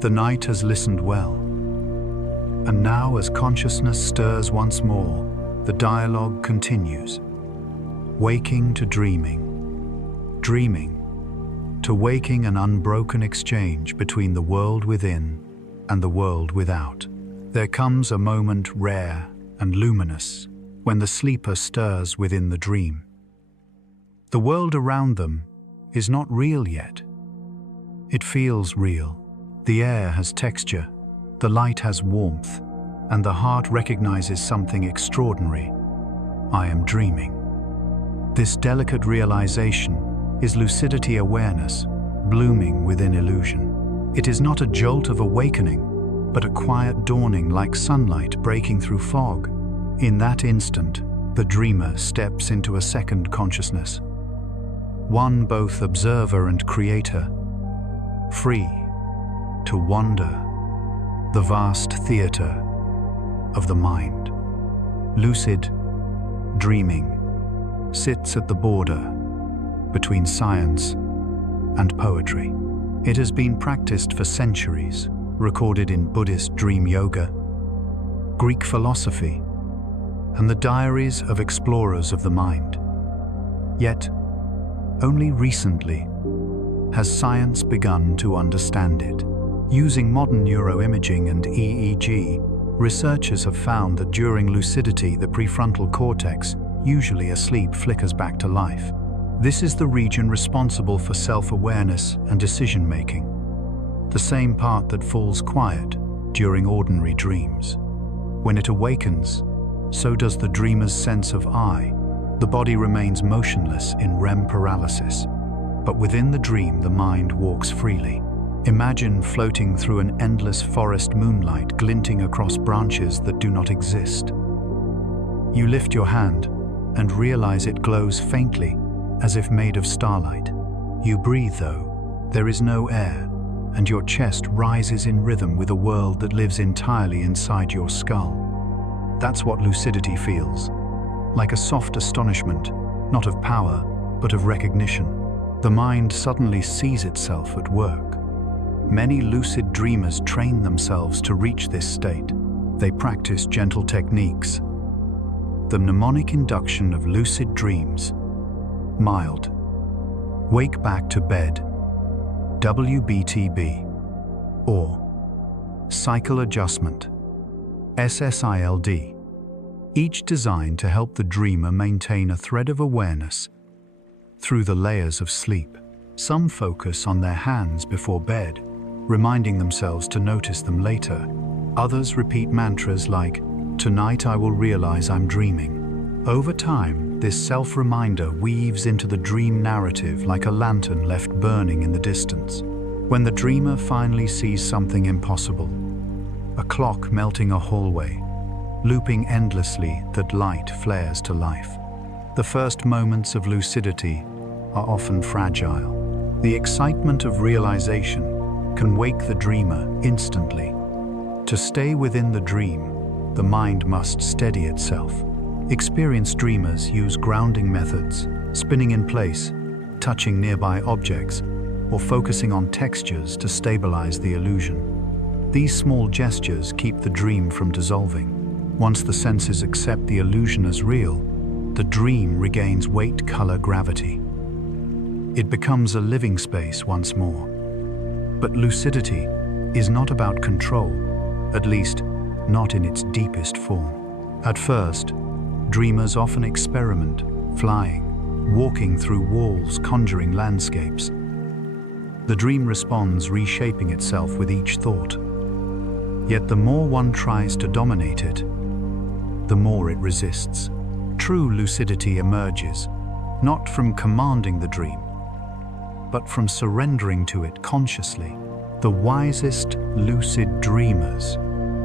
The night has listened well. And now, as consciousness stirs once more, the dialogue continues. Waking to dreaming. Dreaming to waking, an unbroken exchange between the world within and the world without. There comes a moment rare and luminous when the sleeper stirs within the dream. The world around them is not real yet. It feels real. The air has texture, the light has warmth, and the heart recognizes something extraordinary. I am dreaming. This delicate realization is lucidity awareness, blooming within illusion. It is not a jolt of awakening, but a quiet dawning, like sunlight breaking through fog. In that instant, the dreamer steps into a second consciousness, one both observer and creator, free to wander the vast theater of the mind. Lucid dreaming sits at the border between science and poetry. It has been practiced for centuries, recorded in Buddhist dream yoga, Greek philosophy, and the diaries of explorers of the mind. Yet, only recently has science begun to understand it. Using modern neuroimaging and EEG, researchers have found that during lucidity, the prefrontal cortex, usually asleep, flickers back to life. This is the region responsible for self-awareness and decision-making, the same part that falls quiet during ordinary dreams. When it awakens, so does the dreamer's sense of I. The body remains motionless in REM paralysis, but within the dream the mind walks freely. Imagine floating through an endless forest, moonlight glinting across branches that do not exist. You lift your hand and realize it glows faintly, as if made of starlight. You breathe, though. There is no air, and your chest rises in rhythm with a world that lives entirely inside your skull. That's what lucidity feels. Like a soft astonishment, not of power, but of recognition. The mind suddenly sees itself at work. Many lucid dreamers train themselves to reach this state. They practice gentle techniques, The mnemonic induction of lucid dreams. Mild. Wake back to bed. WBTB. Or cycle adjustment. SSILD. Each designed to help the dreamer maintain a thread of awareness through the layers of sleep. Some focus on their hands before bed, reminding themselves to notice them later. Others repeat mantras like, "Tonight I will realize I'm dreaming." Over time, this self-reminder weaves into the dream narrative like a lantern left burning in the distance. When the dreamer finally sees something impossible, a clock melting a hallway, looping endlessly, that light flares to life. The first moments of lucidity are often fragile. The excitement of realization can wake the dreamer instantly. To stay within the dream, the mind must steady itself. Experienced dreamers use grounding methods, spinning in place, touching nearby objects, or focusing on textures to stabilize the illusion. These small gestures keep the dream from dissolving. Once the senses accept the illusion as real, the dream regains weight, color, gravity. It becomes a living space once more. But lucidity is not about control, at least not in its deepest form. At first, dreamers often experiment, flying, walking through walls, conjuring landscapes. The dream responds, reshaping itself with each thought. Yet the more one tries to dominate it, the more it resists. True lucidity emerges, not from commanding the dream, but from surrendering to it consciously. The wisest lucid dreamers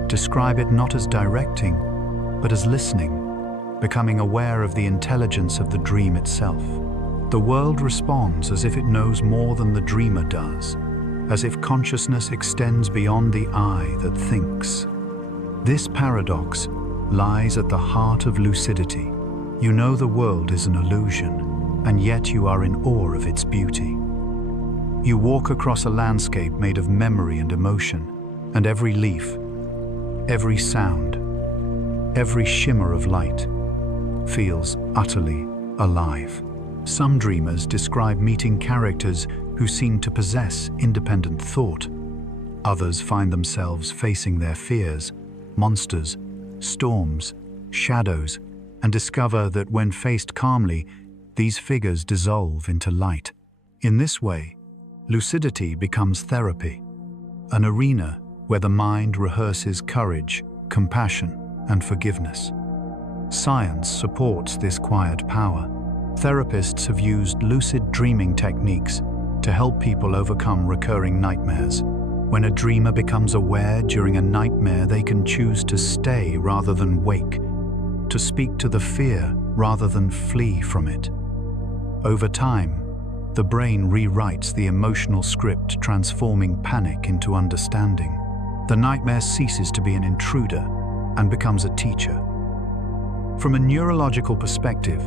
describe it not as directing, but as listening, becoming aware of the intelligence of the dream itself. The world responds as if it knows more than the dreamer does, as if consciousness extends beyond the eye that thinks. This paradox lies at the heart of lucidity. You know the world is an illusion, and yet you are in awe of its beauty. You walk across a landscape made of memory and emotion, and every leaf, every sound, every shimmer of light feels utterly alive. Some dreamers describe meeting characters who seem to possess independent thought. Others find themselves facing their fears, monsters, storms, shadows, and discover that when faced calmly, these figures dissolve into light. In this way, lucidity becomes therapy, an arena where the mind rehearses courage, compassion, and forgiveness. Science supports this quiet power. Therapists have used lucid dreaming techniques to help people overcome recurring nightmares. When a dreamer becomes aware during a nightmare, they can choose to stay rather than wake, to speak to the fear rather than flee from it. Over time, the brain rewrites the emotional script, transforming panic into understanding. The nightmare ceases to be an intruder and becomes a teacher. From a neurological perspective,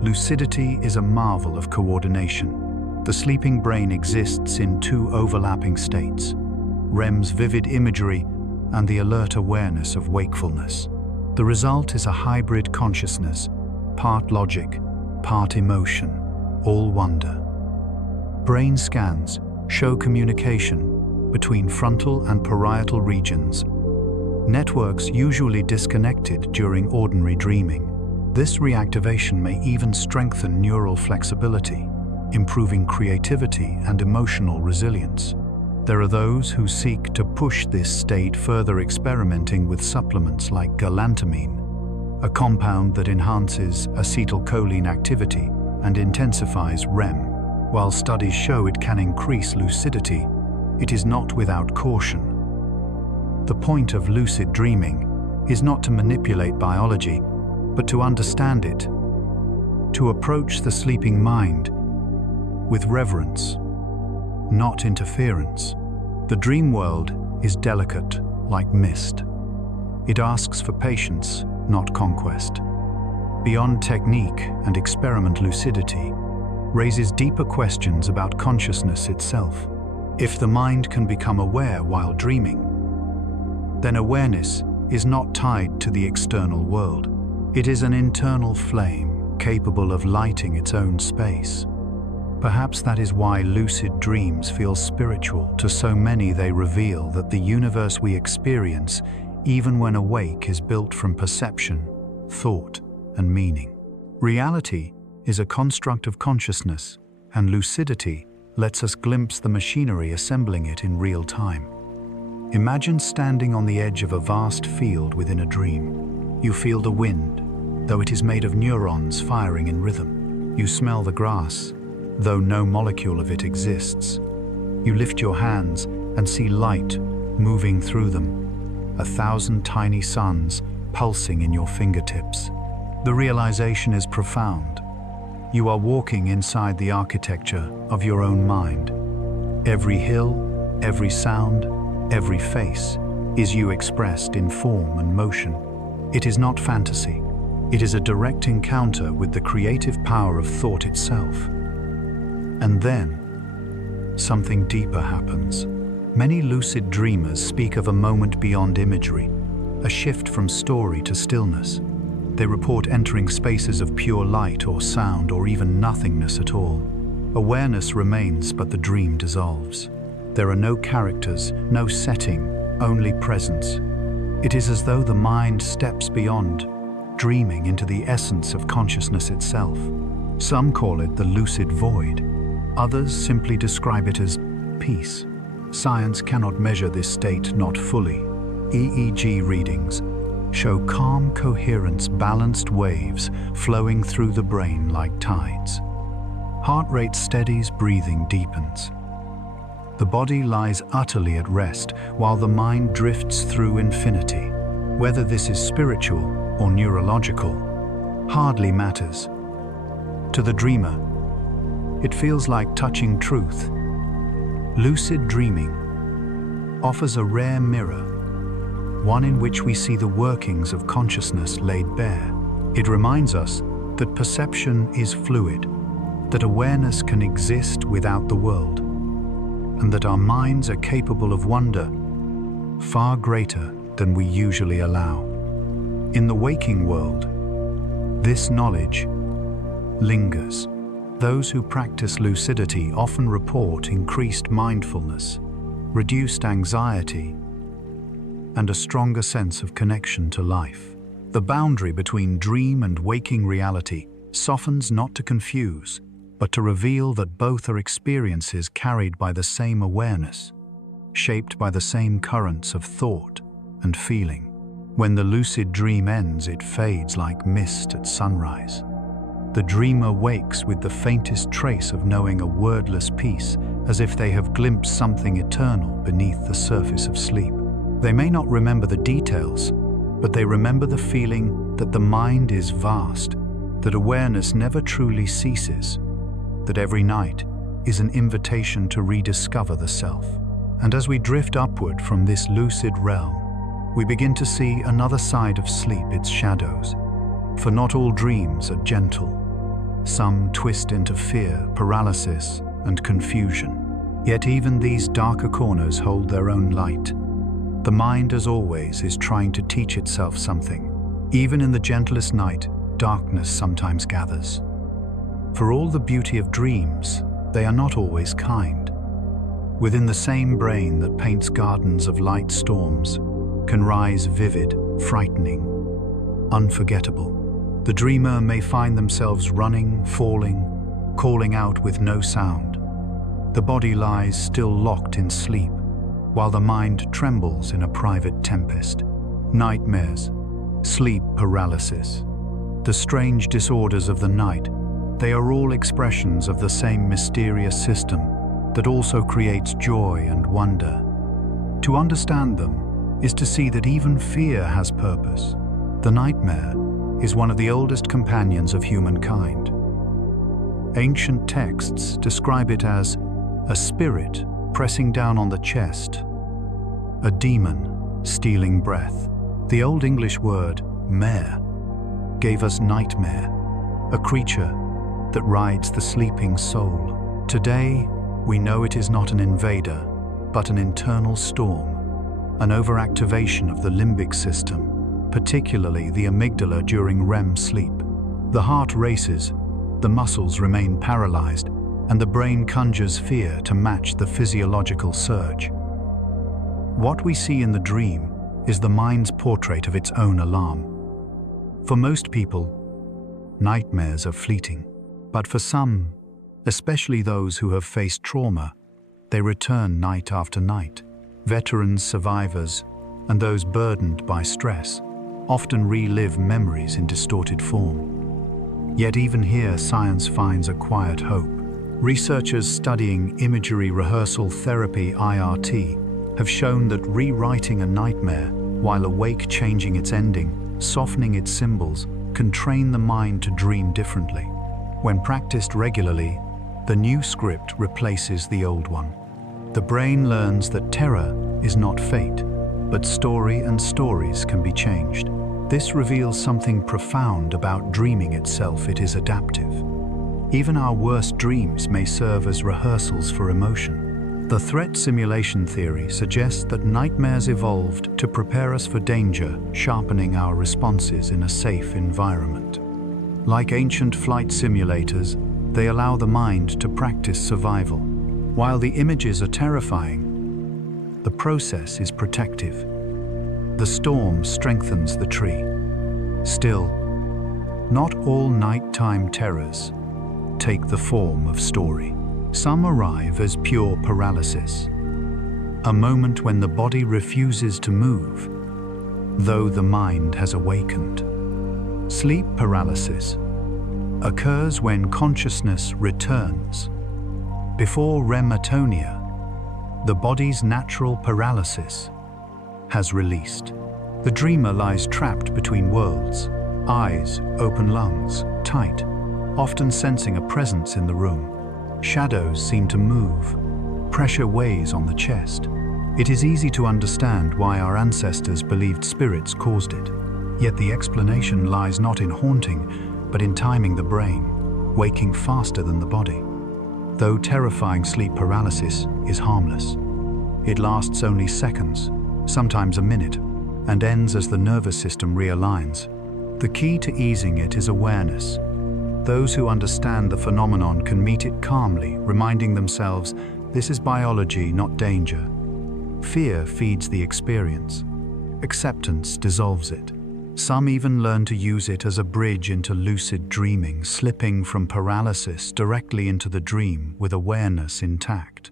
lucidity is a marvel of coordination. The sleeping brain exists in two overlapping states: REM's vivid imagery and the alert awareness of wakefulness. The result is a hybrid consciousness, part logic, part emotion, all wonder. Brain scans show communication between frontal and parietal regions, networks usually disconnected during ordinary dreaming. This reactivation may even strengthen neural flexibility, improving creativity and emotional resilience. There are those who seek to push this state further, experimenting with supplements like galantamine, a compound that enhances acetylcholine activity and intensifies REM. While studies show it can increase lucidity, it is not without caution. The point of lucid dreaming is not to manipulate biology, but to understand it, to approach the sleeping mind with reverence, not interference. The dream world is delicate, like mist. It asks for patience, not conquest. Beyond technique and experiment, lucidity raises deeper questions about consciousness itself. If the mind can become aware while dreaming, then awareness is not tied to the external world. It is an internal flame capable of lighting its own space. Perhaps that is why lucid dreams feel spiritual. To so many, they reveal that the universe we experience, even when awake, is built from perception, thought, and meaning. Reality is a construct of consciousness, and lucidity lets us glimpse the machinery assembling it in real time. Imagine standing on the edge of a vast field within a dream. You feel the wind, though it is made of neurons firing in rhythm. You smell the grass, though no molecule of it exists. You lift your hands and see light moving through them, 1,000 tiny suns pulsing in your fingertips. The realization is profound. You are walking inside the architecture of your own mind. Every hill, every sound, every face is you expressed in form and motion. It is not fantasy. It is a direct encounter with the creative power of thought itself. And then, something deeper happens. Many lucid dreamers speak of a moment beyond imagery, a shift from story to stillness. They report entering spaces of pure light or sound or even nothingness at all. Awareness remains, but the dream dissolves. There are no characters, no setting, only presence. It is as though the mind steps beyond, dreaming into the essence of consciousness itself. Some call it the lucid void. Others simply describe it as peace. Science cannot measure this state, not fully. EEG readings show calm coherence, balanced waves flowing through the brain like tides. Heart rate steadies, breathing deepens. The body lies utterly at rest while the mind drifts through infinity. Whether this is spiritual or neurological hardly matters. To the dreamer, it feels like touching truth. Lucid dreaming offers a rare mirror, one in which we see the workings of consciousness laid bare. It reminds us that perception is fluid, that awareness can exist without the world, and that our minds are capable of wonder far greater than we usually allow. In the waking world, this knowledge lingers. Those who practice lucidity often report increased mindfulness, reduced anxiety, and a stronger sense of connection to life. The boundary between dream and waking reality softens, not to confuse, but to reveal that both are experiences carried by the same awareness, shaped by the same currents of thought and feeling. When the lucid dream ends, it fades like mist at sunrise. The dreamer wakes with the faintest trace of knowing, a wordless peace, as if they have glimpsed something eternal beneath the surface of sleep. They may not remember the details, but they remember the feeling that the mind is vast, that awareness never truly ceases, that every night is an invitation to rediscover the self. And as we drift upward from this lucid realm, we begin to see another side of sleep, its shadows. For not all dreams are gentle. Some twist into fear, paralysis, and confusion. Yet even these darker corners hold their own light. The mind, as always, is trying to teach itself something. Even in the gentlest night, darkness sometimes gathers. For all the beauty of dreams, they are not always kind. Within the same brain that paints gardens of light storms can rise vivid, frightening, unforgettable. The dreamer may find themselves running, falling, calling out with no sound. The body lies still locked in sleep, while the mind trembles in a private tempest. Nightmares, sleep paralysis, the strange disorders of the night, they are all expressions of the same mysterious system that also creates joy and wonder. To understand them is to see that even fear has purpose. The nightmare is one of the oldest companions of humankind. Ancient texts describe it as a spirit pressing down on the chest, a demon stealing breath. The Old English word mare gave us nightmare, a creature that rides the sleeping soul. Today, we know it is not an invader, but an internal storm, an overactivation of the limbic system, particularly the amygdala during REM sleep. The heart races, the muscles remain paralyzed, and the brain conjures fear to match the physiological surge. What we see in the dream is the mind's portrait of its own alarm. For most people, nightmares are fleeting, but for some, especially those who have faced trauma, they return night after night. Veterans, survivors, and those burdened by stress often relive memories in distorted form. Yet even here, science finds a quiet hope. Researchers studying imagery rehearsal therapy (IRT) have shown that rewriting a nightmare while awake, changing its ending, softening its symbols, can train the mind to dream differently. When practiced regularly, the new script replaces the old one. The brain learns that terror is not fate, but story, and stories can be changed. This reveals something profound about dreaming itself. It is adaptive. Even our worst dreams may serve as rehearsals for emotion. The threat simulation theory suggests that nightmares evolved to prepare us for danger, sharpening our responses in a safe environment. Like ancient flight simulators, they allow the mind to practice survival. While the images are terrifying, the process is protective. The storm strengthens the tree. Still, not all nighttime terrors take the form of story. Some arrive as pure paralysis, a moment when the body refuses to move, though the mind has awakened. Sleep paralysis occurs when consciousness returns. Before REM atonia, the body's natural paralysis has released. The dreamer lies trapped between worlds, eyes open, lungs tight, often sensing a presence in the room. Shadows seem to move. Pressure weighs on the chest. It is easy to understand why our ancestors believed spirits caused it. Yet the explanation lies not in haunting, but in timing the brain, waking faster than the body. Though terrifying sleep paralysis is harmless, it lasts only seconds, sometimes a minute, and ends as the nervous system realigns. The key to easing it is awareness. Those who understand the phenomenon can meet it calmly, reminding themselves, this is biology, not danger. Fear feeds the experience. Acceptance dissolves it. Some even learn to use it as a bridge into lucid dreaming, slipping from paralysis directly into the dream with awareness intact.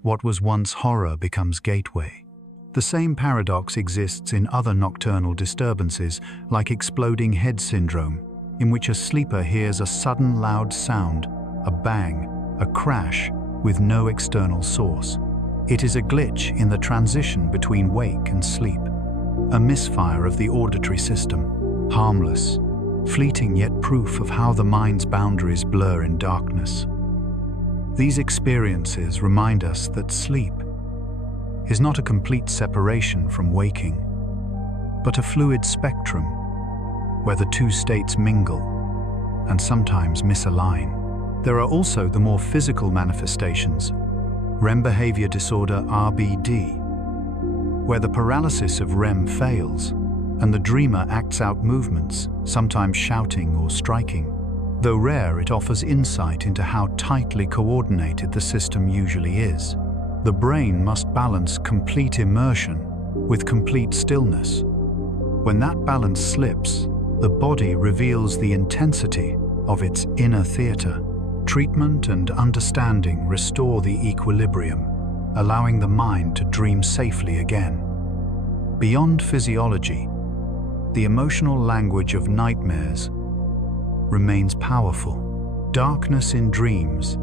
What was once horror becomes gateway. The same paradox exists in other nocturnal disturbances, like exploding head syndrome, in which a sleeper hears a sudden loud sound, a bang, a crash, with no external source. It is a glitch in the transition between wake and sleep, a misfire of the auditory system, harmless, fleeting yet proof of how the mind's boundaries blur in darkness. These experiences remind us that sleep is not a complete separation from waking, but a fluid spectrum where the two states mingle and sometimes misalign. There are also the more physical manifestations, REM behavior disorder (RBD), where the paralysis of REM fails and the dreamer acts out movements, sometimes shouting or striking. Though rare, it offers insight into how tightly coordinated the system usually is. The brain must balance complete immersion with complete stillness. When that balance slips, the body reveals the intensity of its inner theater. Treatment and understanding restore the equilibrium, allowing the mind to dream safely again. Beyond physiology, the emotional language of nightmares remains powerful. Darkness in dreams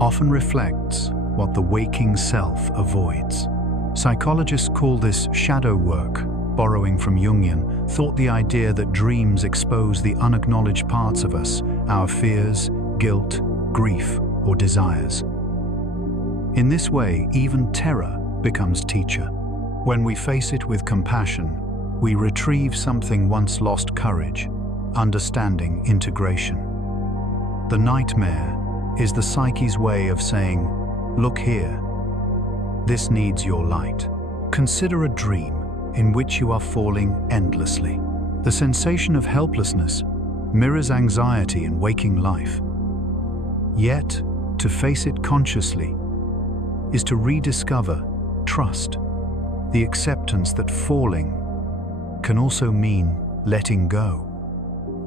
often reflects what the waking self avoids. Psychologists call this shadow work. Borrowing from Jungian, thought the idea that dreams expose the unacknowledged parts of us, our fears, guilt, grief, or desires. In this way, even terror becomes teacher. When we face it with compassion, we retrieve something once lost: courage, understanding, integration. The nightmare is the psyche's way of saying, look here, this needs your light. Consider a dream, in which you are falling endlessly. The sensation of helplessness mirrors anxiety in waking life. Yet, to face it consciously is to rediscover trust, the acceptance that falling can also mean letting go,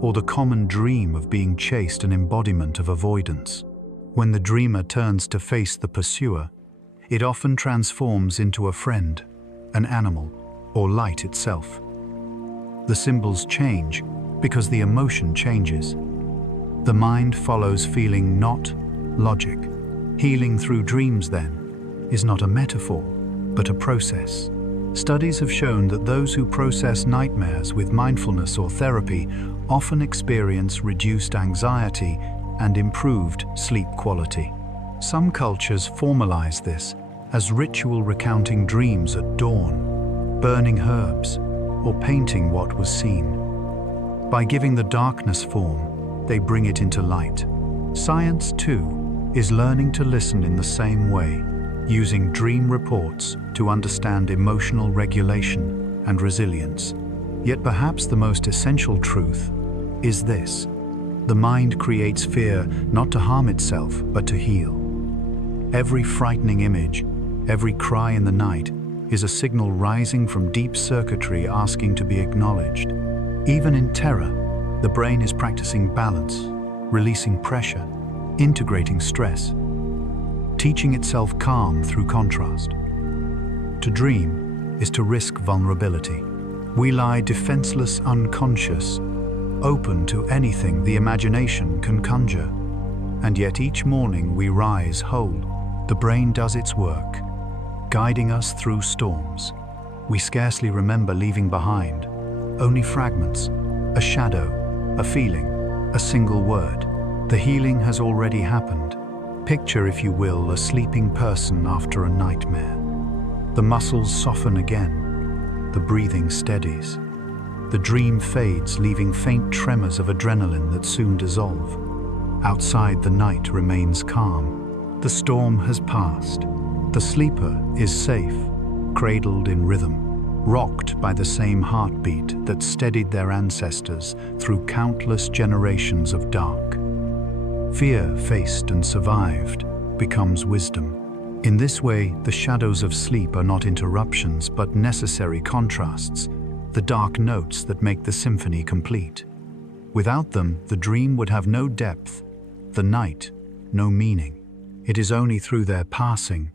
or the common dream of being chased, an embodiment of avoidance. When the dreamer turns to face the pursuer, it often transforms into a friend, an animal, or light itself. The symbols change because the emotion changes. The mind follows feeling, not logic. Healing through dreams, then, is not a metaphor, but a process. Studies have shown that those who process nightmares with mindfulness or therapy often experience reduced anxiety and improved sleep quality. Some cultures formalize this as ritual, recounting dreams at dawn, burning herbs, or painting what was seen. By giving the darkness form, they bring it into light. Science, too, is learning to listen in the same way, using dream reports to understand emotional regulation and resilience. Yet perhaps the most essential truth is this: the mind creates fear not to harm itself, but to heal. Every frightening image, every cry in the night, is a signal rising from deep circuitry asking to be acknowledged. Even in terror, the brain is practicing balance, releasing pressure, integrating stress, teaching itself calm through contrast. To dream is to risk vulnerability. We lie defenseless, unconscious, open to anything the imagination can conjure. And yet each morning we rise whole. The brain does its work, guiding us through storms. We scarcely remember leaving behind, only fragments, a shadow, a feeling, a single word. The healing has already happened. Picture, if you will, a sleeping person after a nightmare. The muscles soften again, the breathing steadies. The dream fades, leaving faint tremors of adrenaline that soon dissolve. Outside, the night remains calm. The storm has passed. The sleeper is safe, cradled in rhythm, rocked by the same heartbeat that steadied their ancestors through countless generations of dark. Fear faced and survived becomes wisdom. In this way, the shadows of sleep are not interruptions but necessary contrasts, the dark notes that make the symphony complete. Without them, the dream would have no depth, the night no meaning. It is only through their passing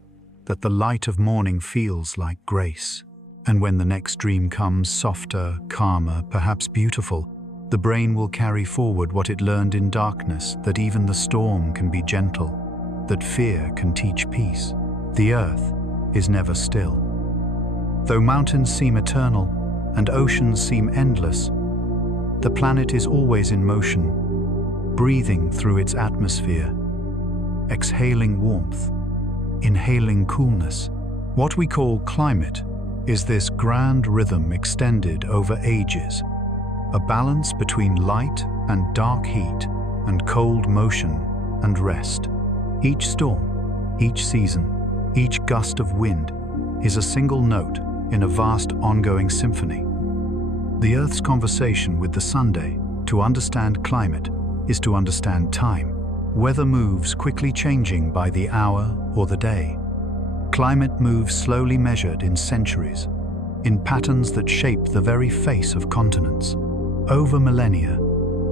that the light of morning feels like grace. And when the next dream comes, softer, calmer, perhaps beautiful, the brain will carry forward what it learned in darkness, that even the storm can be gentle, that fear can teach peace. The earth is never still. Though mountains seem eternal and oceans seem endless, the planet is always in motion, breathing through its atmosphere, exhaling warmth, inhaling coolness. What we call climate is this grand rhythm extended over ages, a balance between light and dark heat, and cold motion and rest. Each storm, each season, each gust of wind is a single note in a vast ongoing symphony. The Earth's conversation with the Sunday. To understand climate is to understand time. Weather moves quickly, changing by the hour or the day. Climate moves slowly, measured in centuries, in patterns that shape the very face of continents. Over millennia,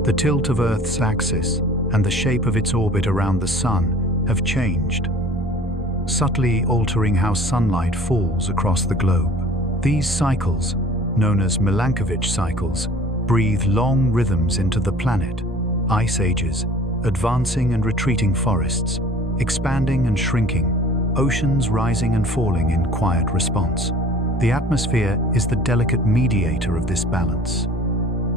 the tilt of Earth's axis and the shape of its orbit around the Sun have changed, subtly altering how sunlight falls across the globe. These cycles, known as Milankovitch cycles, breathe long rhythms into the planet. Ice ages, advancing and retreating forests, expanding and shrinking, oceans rising and falling in quiet response. The atmosphere is the delicate mediator of this balance.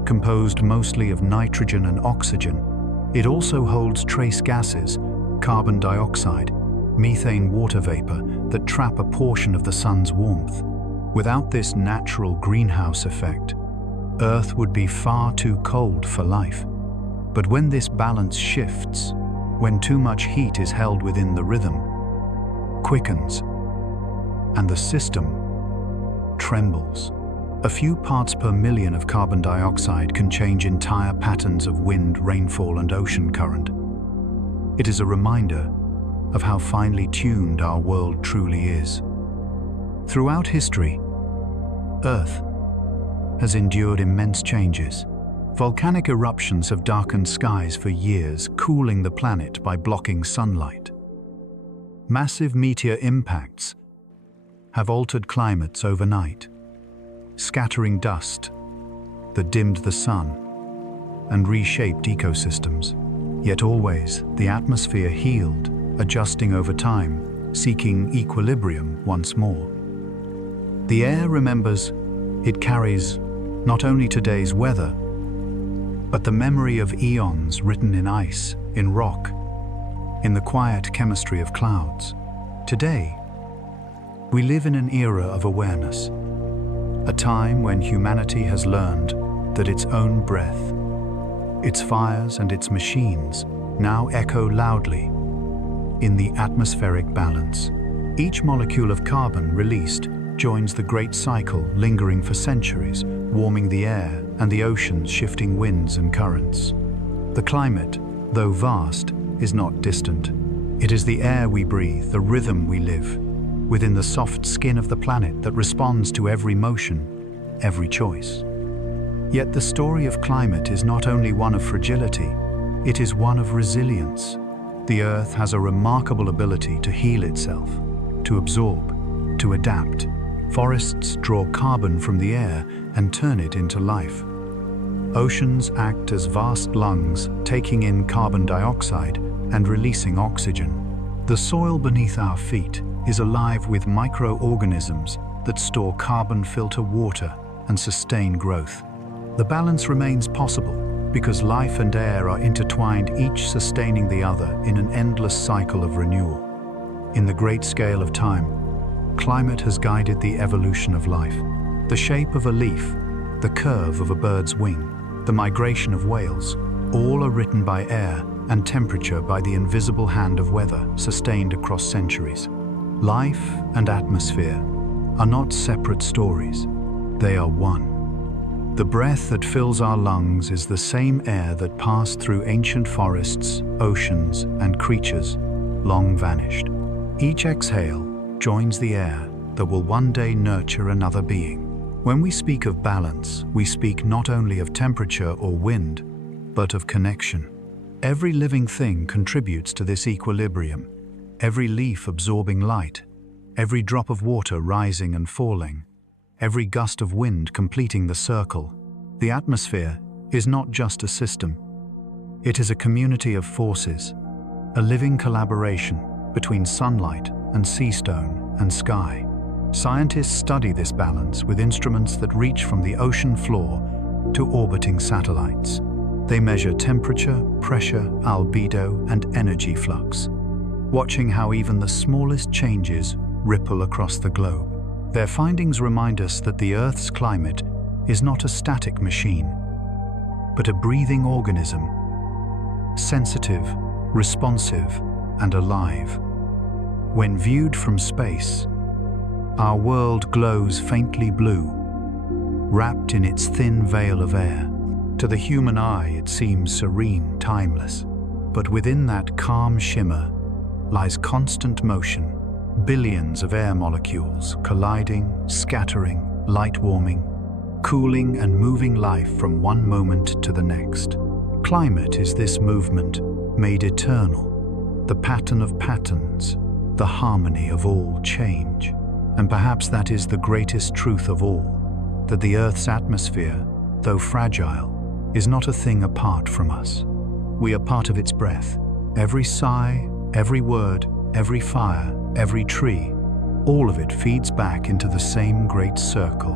Composed mostly of nitrogen and oxygen, it also holds trace gases, carbon dioxide, methane, water vapor, that trap a portion of the sun's warmth. Without this natural greenhouse effect, Earth would be far too cold for life. But when this balance shifts, when too much heat is held within the rhythm, quickens, and the system trembles. A few parts per million of carbon dioxide can change entire patterns of wind, rainfall, and ocean current. It is a reminder of how finely tuned our world truly is. Throughout history, Earth has endured immense changes. Volcanic eruptions have darkened skies for years, cooling the planet by blocking sunlight. Massive meteor impacts have altered climates overnight, scattering dust that dimmed the sun and reshaped ecosystems. Yet always, the atmosphere healed, adjusting over time, seeking equilibrium once more. The air remembers. It carries not only today's weather, but the memory of eons written in ice, in rock, in the quiet chemistry of clouds. Today, we live in an era of awareness, a time when humanity has learned that its own breath, its fires and its machines now echo loudly in the atmospheric balance. Each molecule of carbon released joins the great cycle lingering for centuries, warming the air and the oceans, shifting winds and currents. The climate, though vast, is not distant. It is the air we breathe, the rhythm we live, within the soft skin of the planet that responds to every motion, every choice. Yet the story of climate is not only one of fragility, it is one of resilience. The Earth has a remarkable ability to heal itself, to absorb, to adapt. Forests draw carbon from the air and turn it into life. Oceans act as vast lungs, taking in carbon dioxide and releasing oxygen. The soil beneath our feet is alive with microorganisms that store carbon, filter water, and sustain growth. The balance remains possible because life and air are intertwined, each sustaining the other in an endless cycle of renewal. In the great scale of time, climate has guided the evolution of life. The shape of a leaf, the curve of a bird's wing, the migration of whales, all are written by air and temperature, by the invisible hand of weather, sustained across centuries. Life and atmosphere are not separate stories, they are one. The breath that fills our lungs is the same air that passed through ancient forests, oceans, and creatures long vanished. Each exhale joins the air that will one day nurture another being. When we speak of balance, we speak not only of temperature or wind, but of connection. Every living thing contributes to this equilibrium, every leaf absorbing light, every drop of water rising and falling, every gust of wind completing the circle. The atmosphere is not just a system. It is a community of forces, a living collaboration between sunlight and sea stone and sky. Scientists study this balance with instruments that reach from the ocean floor to orbiting satellites. They measure temperature, pressure, albedo, and energy flux, watching how even the smallest changes ripple across the globe. Their findings remind us that the Earth's climate is not a static machine, but a breathing organism, sensitive, responsive, and alive. When viewed from space, our world glows faintly blue, wrapped in its thin veil of air. To the human eye, it seems serene, timeless. But within that calm shimmer lies constant motion, billions of air molecules colliding, scattering, light warming, cooling and moving life from one moment to the next. Climate is this movement made eternal, the pattern of patterns, the harmony of all change. And perhaps that is the greatest truth of all, that the Earth's atmosphere, though fragile, is not a thing apart from us. We are part of its breath. Every sigh, every word, every fire, every tree, all of it feeds back into the same great circle.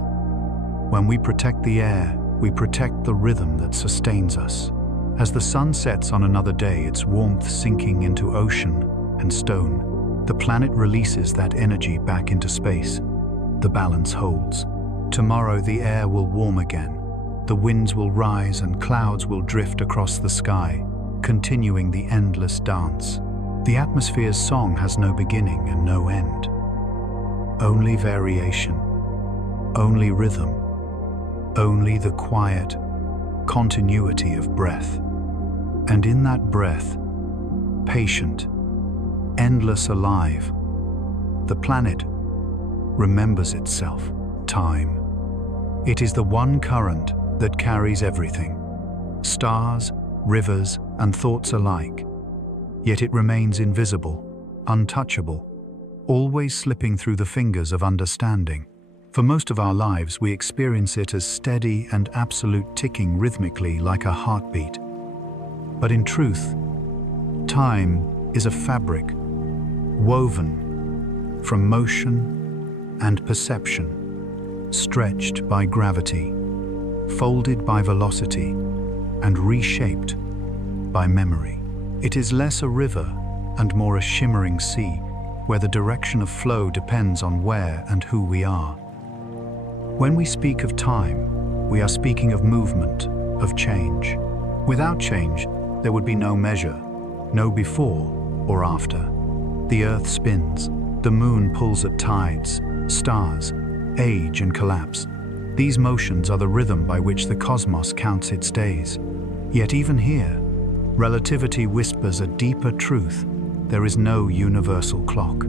When we protect the air, we protect the rhythm that sustains us. As the sun sets on another day, its warmth sinking into ocean and stone, the planet releases that energy back into space. The balance holds. Tomorrow the air will warm again. The winds will rise and clouds will drift across the sky, continuing the endless dance. The atmosphere's song has no beginning and no end. Only variation, only rhythm, only the quiet continuity of breath. And in that breath, patient, endless alive, the planet remembers itself, time. It is the one current that carries everything, stars, rivers, and thoughts alike. Yet it remains invisible, untouchable, always slipping through the fingers of understanding. For most of our lives, we experience it as steady and absolute, ticking rhythmically like a heartbeat. But in truth, time is a fabric, woven from motion and perception, stretched by gravity, folded by velocity, and reshaped by memory. It is less a river and more a shimmering sea, where the direction of flow depends on where and who we are. When we speak of time, we are speaking of movement, of change. Without change, there would be no measure, no before or after. The earth spins, the moon pulls at tides, stars age and collapse. These motions are the rhythm by which the cosmos counts its days. Yet even here, relativity whispers a deeper truth. There is no universal clock.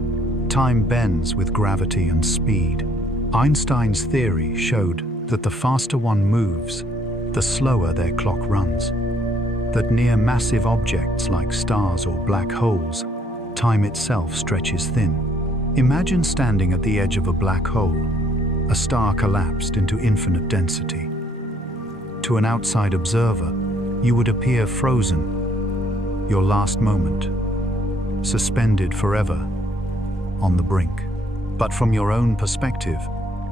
Time bends with gravity and speed. Einstein's theory showed that the faster one moves, the slower their clock runs. That near massive objects like stars or black holes, time itself stretches thin. Imagine standing at the edge of a black hole, a star collapsed into infinite density. To an outside observer, you would appear frozen, your last moment, suspended forever on the brink. But from your own perspective,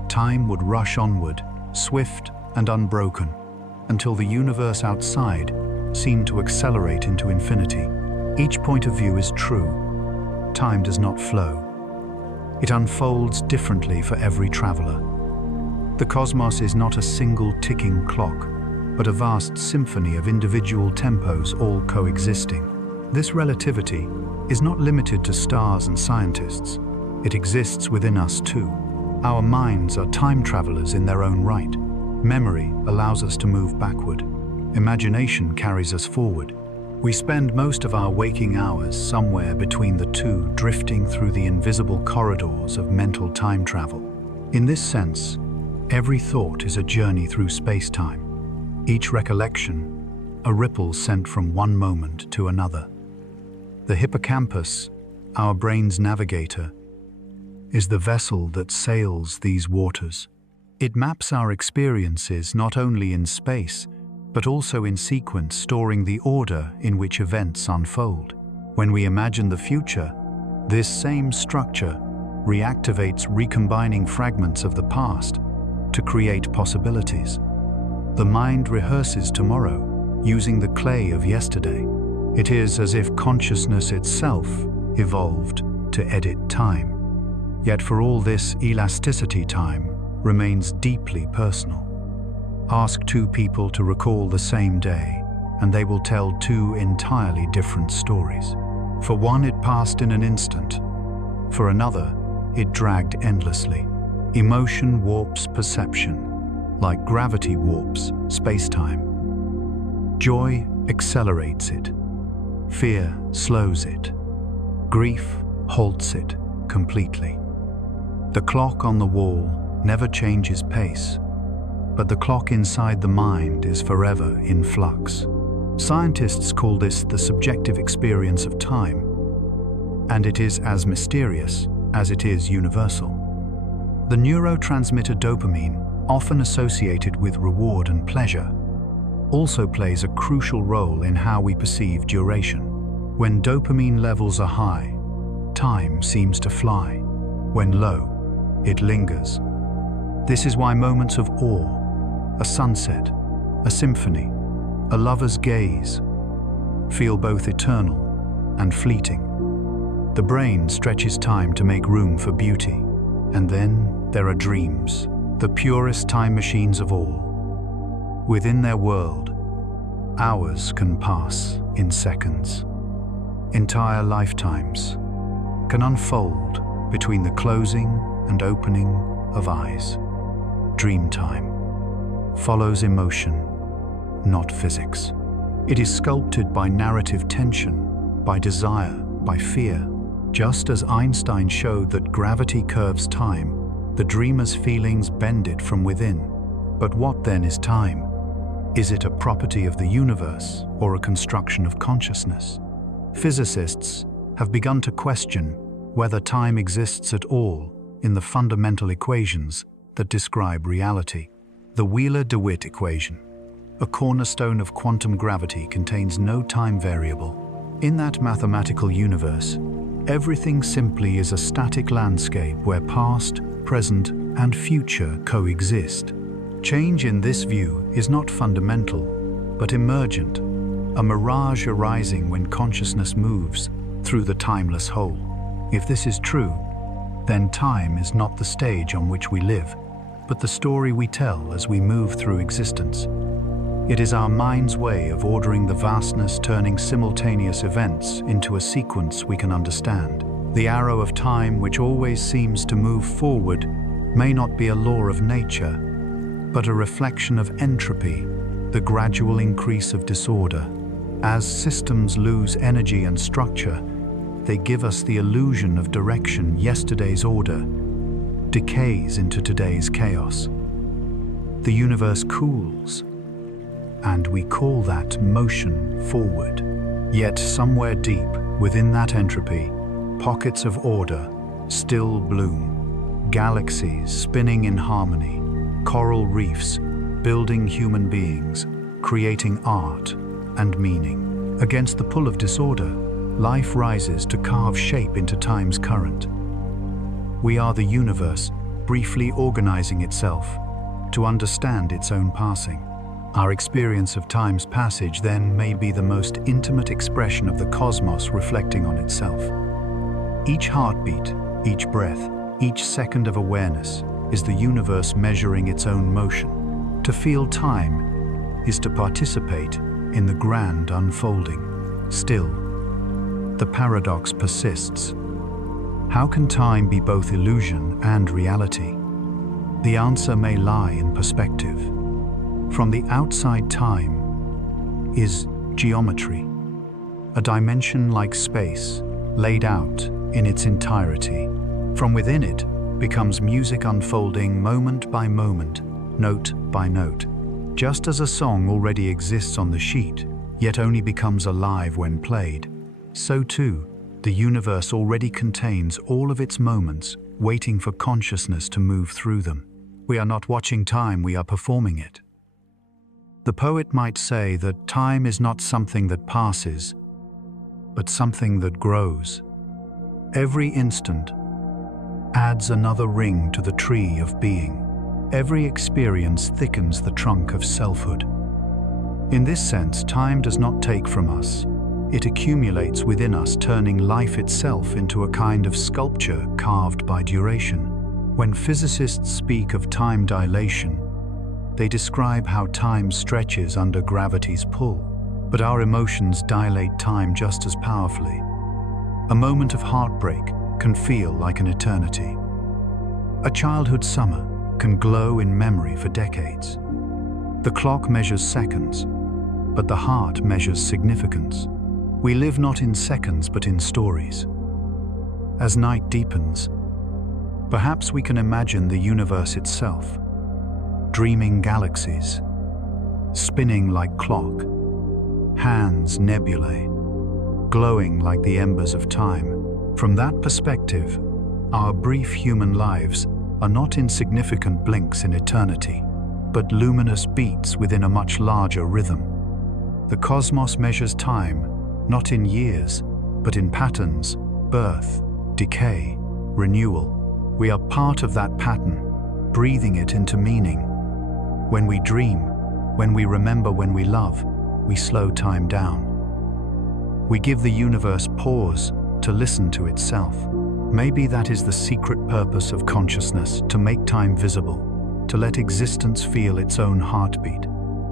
time would rush onward, swift and unbroken, until the universe outside seemed to accelerate into infinity. Each point of view is true. Time does not flow. It unfolds differently for every traveler. The cosmos is not a single ticking clock, but a vast symphony of individual tempos all coexisting. This relativity is not limited to stars and scientists. It exists within us too. Our minds are time travelers in their own right. Memory allows us to move backward. Imagination carries us forward. We spend most of our waking hours somewhere between the two, drifting through the invisible corridors of mental time travel. In this sense, every thought is a journey through space-time. Each recollection, a ripple sent from one moment to another. The hippocampus, our brain's navigator, is the vessel that sails these waters. It maps our experiences not only in space, but also in sequence, storing the order in which events unfold. When we imagine the future, this same structure reactivates, recombining fragments of the past to create possibilities. The mind rehearses tomorrow, using the clay of yesterday. It is as if consciousness itself evolved to edit time. Yet for all this elasticity, time remains deeply personal. Ask two people to recall the same day, and they will tell two entirely different stories. For one, it passed in an instant. For another, it dragged endlessly. Emotion warps perception, like gravity warps space-time. Joy accelerates it. Fear slows it. Grief halts it completely. The clock on the wall never changes pace, but the clock inside the mind is forever in flux. Scientists call this the subjective experience of time, and it is as mysterious as it is universal. The neurotransmitter dopamine, often associated with reward and pleasure, also plays a crucial role in how we perceive duration. When dopamine levels are high, time seems to fly. When low, it lingers. This is why moments of awe, a sunset, a symphony, a lover's gaze, feel both eternal and fleeting. The brain stretches time to make room for beauty. And then there are dreams, the purest time machines of all. Within their world, hours can pass in seconds. Entire lifetimes can unfold between the closing and opening of eyes. Dream time. follows emotion, not physics. It is sculpted by narrative tension, by desire, by fear. Just as Einstein showed that gravity curves time, the dreamer's feelings bend it from within. But what then is time? Is it a property of the universe or a construction of consciousness? Physicists have begun to question whether time exists at all in the fundamental equations that describe reality. The Wheeler-DeWitt equation, a cornerstone of quantum gravity, contains no time variable. In that mathematical universe, everything simply is a static landscape where past, present, and future coexist. Change in this view is not fundamental, but emergent, a mirage arising when consciousness moves through the timeless whole. If this is true, then time is not the stage on which we live, but the story we tell as we move through existence. It is our mind's way of ordering the vastness, turning simultaneous events into a sequence we can understand. The arrow of time, which always seems to move forward, may not be a law of nature, but a reflection of entropy, the gradual increase of disorder. As systems lose energy and structure, they give us the illusion of direction. Yesterday's order decays into today's chaos. The universe cools, and we call that motion forward. Yet somewhere deep within that entropy, pockets of order still bloom. Galaxies spinning in harmony, coral reefs building human beings, creating art and meaning. Against the pull of disorder, life rises to carve shape into time's current. We are the universe briefly organizing itself to understand its own passing. Our experience of time's passage then may be the most intimate expression of the cosmos reflecting on itself. Each heartbeat, each breath, each second of awareness is the universe measuring its own motion. To feel time is to participate in the grand unfolding. Still, the paradox persists. How can time be both illusion and reality? The answer may lie in perspective. From the outside, time is geometry, a dimension like space, laid out in its entirety. From within it becomes music unfolding moment by moment, note by note. Just as a song already exists on the sheet, yet only becomes alive when played, so too, the universe already contains all of its moments, waiting for consciousness to move through them. We are not watching time, we are performing it. The poet might say that time is not something that passes, but something that grows. Every instant adds another ring to the tree of being. Every experience thickens the trunk of selfhood. In this sense, time does not take from us. It accumulates within us, turning life itself into a kind of sculpture carved by duration. When physicists speak of time dilation, they describe how time stretches under gravity's pull. But our emotions dilate time just as powerfully. A moment of heartbreak can feel like an eternity. A childhood summer can glow in memory for decades. The clock measures seconds, but the heart measures significance. We live not in seconds, but in stories. As night deepens, perhaps we can imagine the universe itself, dreaming galaxies, spinning like clock, hands nebulae, glowing like the embers of time. From that perspective, our brief human lives are not insignificant blinks in eternity, but luminous beats within a much larger rhythm. The cosmos measures time, not in years, but in patterns, birth, decay, renewal. We are part of that pattern, breathing it into meaning. When we dream, when we remember, when we love, we slow time down. We give the universe pause to listen to itself. Maybe that is the secret purpose of consciousness, to make time visible, to let existence feel its own heartbeat.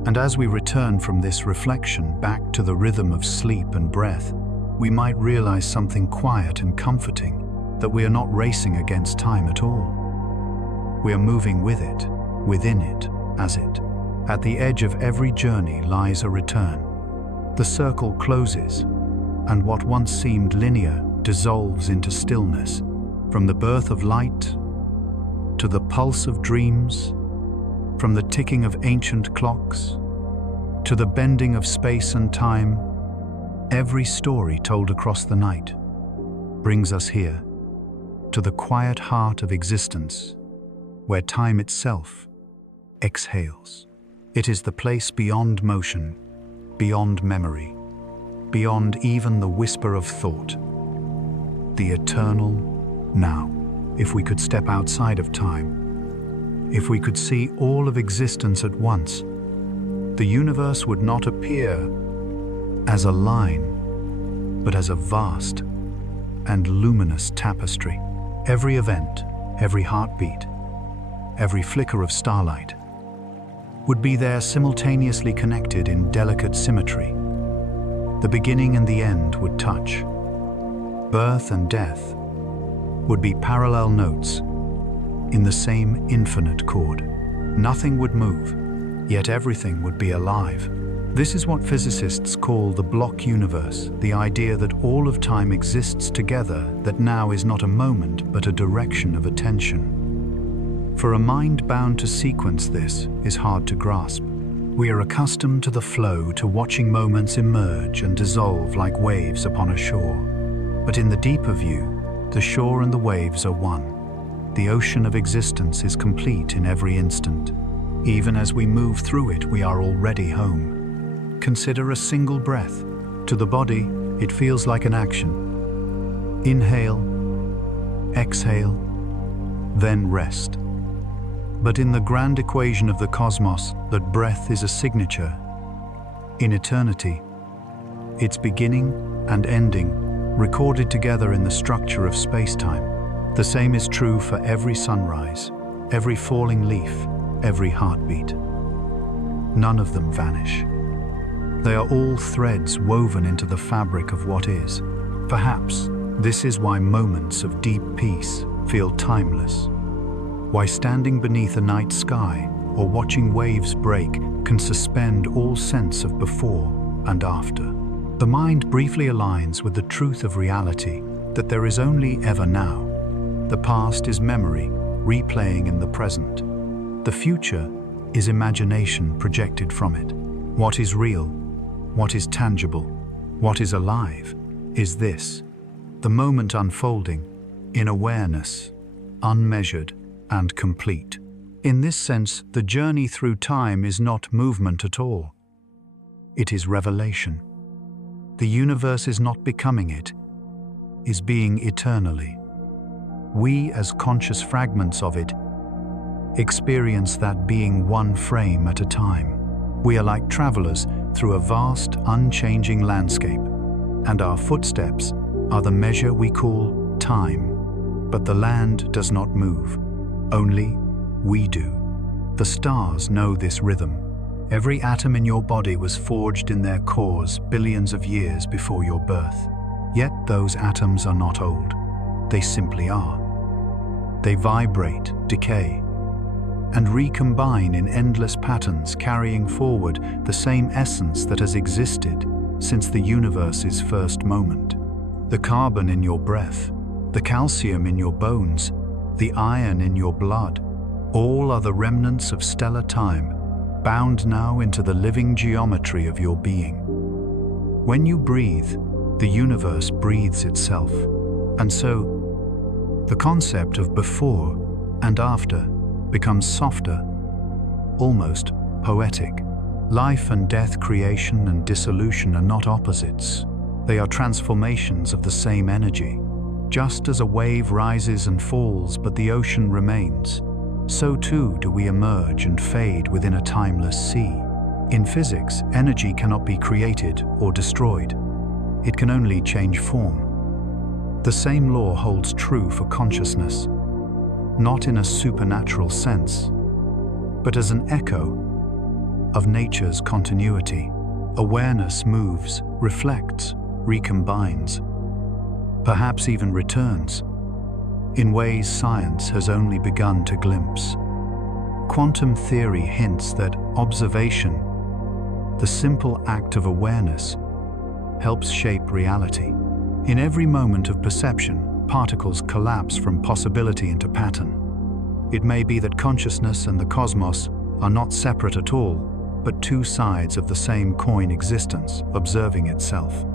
And as we return from this reflection back to the rhythm of sleep and breath, we might realize something quiet and comforting, that we are not racing against time at all. We are moving with it, within it, as it. At the edge of every journey lies a return. The circle closes, and what once seemed linear dissolves into stillness. From the birth of light to the pulse of dreams, from the ticking of ancient clocks to the bending of space and time, every story told across the night brings us here, to the quiet heart of existence, where time itself exhales. It is the place beyond motion, beyond memory, beyond even the whisper of thought. The eternal now. If we could step outside of time, if we could see all of existence at once, the universe would not appear as a line, but as a vast and luminous tapestry. Every event, every heartbeat, every flicker of starlight would be there simultaneously connected in delicate symmetry. The beginning and the end would touch. Birth and death would be parallel notes in the same infinite chord. Nothing would move, yet everything would be alive. This is what physicists call the block universe, the idea that all of time exists together, that now is not a moment but a direction of attention. For a mind bound to sequence, this is hard to grasp. We are accustomed to the flow, to watching moments emerge and dissolve like waves upon a shore. But in the deeper view, the shore and the waves are one. The ocean of existence is complete in every instant. Even as we move through it, we are already home. Consider a single breath. To the body, it feels like an action. Inhale, exhale, then rest. But in the grand equation of the cosmos, that breath is a signature. In eternity, its beginning and ending recorded together in the structure of space-time. The same is true for every sunrise, every falling leaf, every heartbeat. None of them vanish. They are all threads woven into the fabric of what is. Perhaps this is why moments of deep peace feel timeless. Why standing beneath a night sky or watching waves break can suspend all sense of before and after. The mind briefly aligns with the truth of reality, that there is only ever now. The past is memory, replaying in the present. The future is imagination projected from it. What is real, what is tangible, what is alive, is this, the moment unfolding, in awareness, unmeasured and complete. In this sense, the journey through time is not movement at all. It is revelation. The universe is not becoming, it is being eternally. We, as conscious fragments of it, experience that being one frame at a time. We are like travelers through a vast, unchanging landscape, and our footsteps are the measure we call time. But the land does not move, only we do. The stars know this rhythm. Every atom in your body was forged in their cores billions of years before your birth. Yet those atoms are not old. They simply are. They vibrate, decay, and recombine in endless patterns, carrying forward the same essence that has existed since the universe's first moment. The carbon in your breath, the calcium in your bones, the iron in your blood, all are the remnants of stellar time, bound now into the living geometry of your being. When you breathe, the universe breathes itself. And so, the concept of before and after becomes softer, almost poetic. Life and death, creation and dissolution are not opposites. They are transformations of the same energy. Just as a wave rises and falls, but the ocean remains, so too do we emerge and fade within a timeless sea. In physics, energy cannot be created or destroyed. It can only change form. The same law holds true for consciousness, not in a supernatural sense, but as an echo of nature's continuity. Awareness moves, reflects, recombines, perhaps even returns, in ways science has only begun to glimpse. Quantum theory hints that observation, the simple act of awareness, helps shape reality. In every moment of perception, particles collapse from possibility into pattern. It may be that consciousness and the cosmos are not separate at all, but two sides of the same coin existence, observing itself.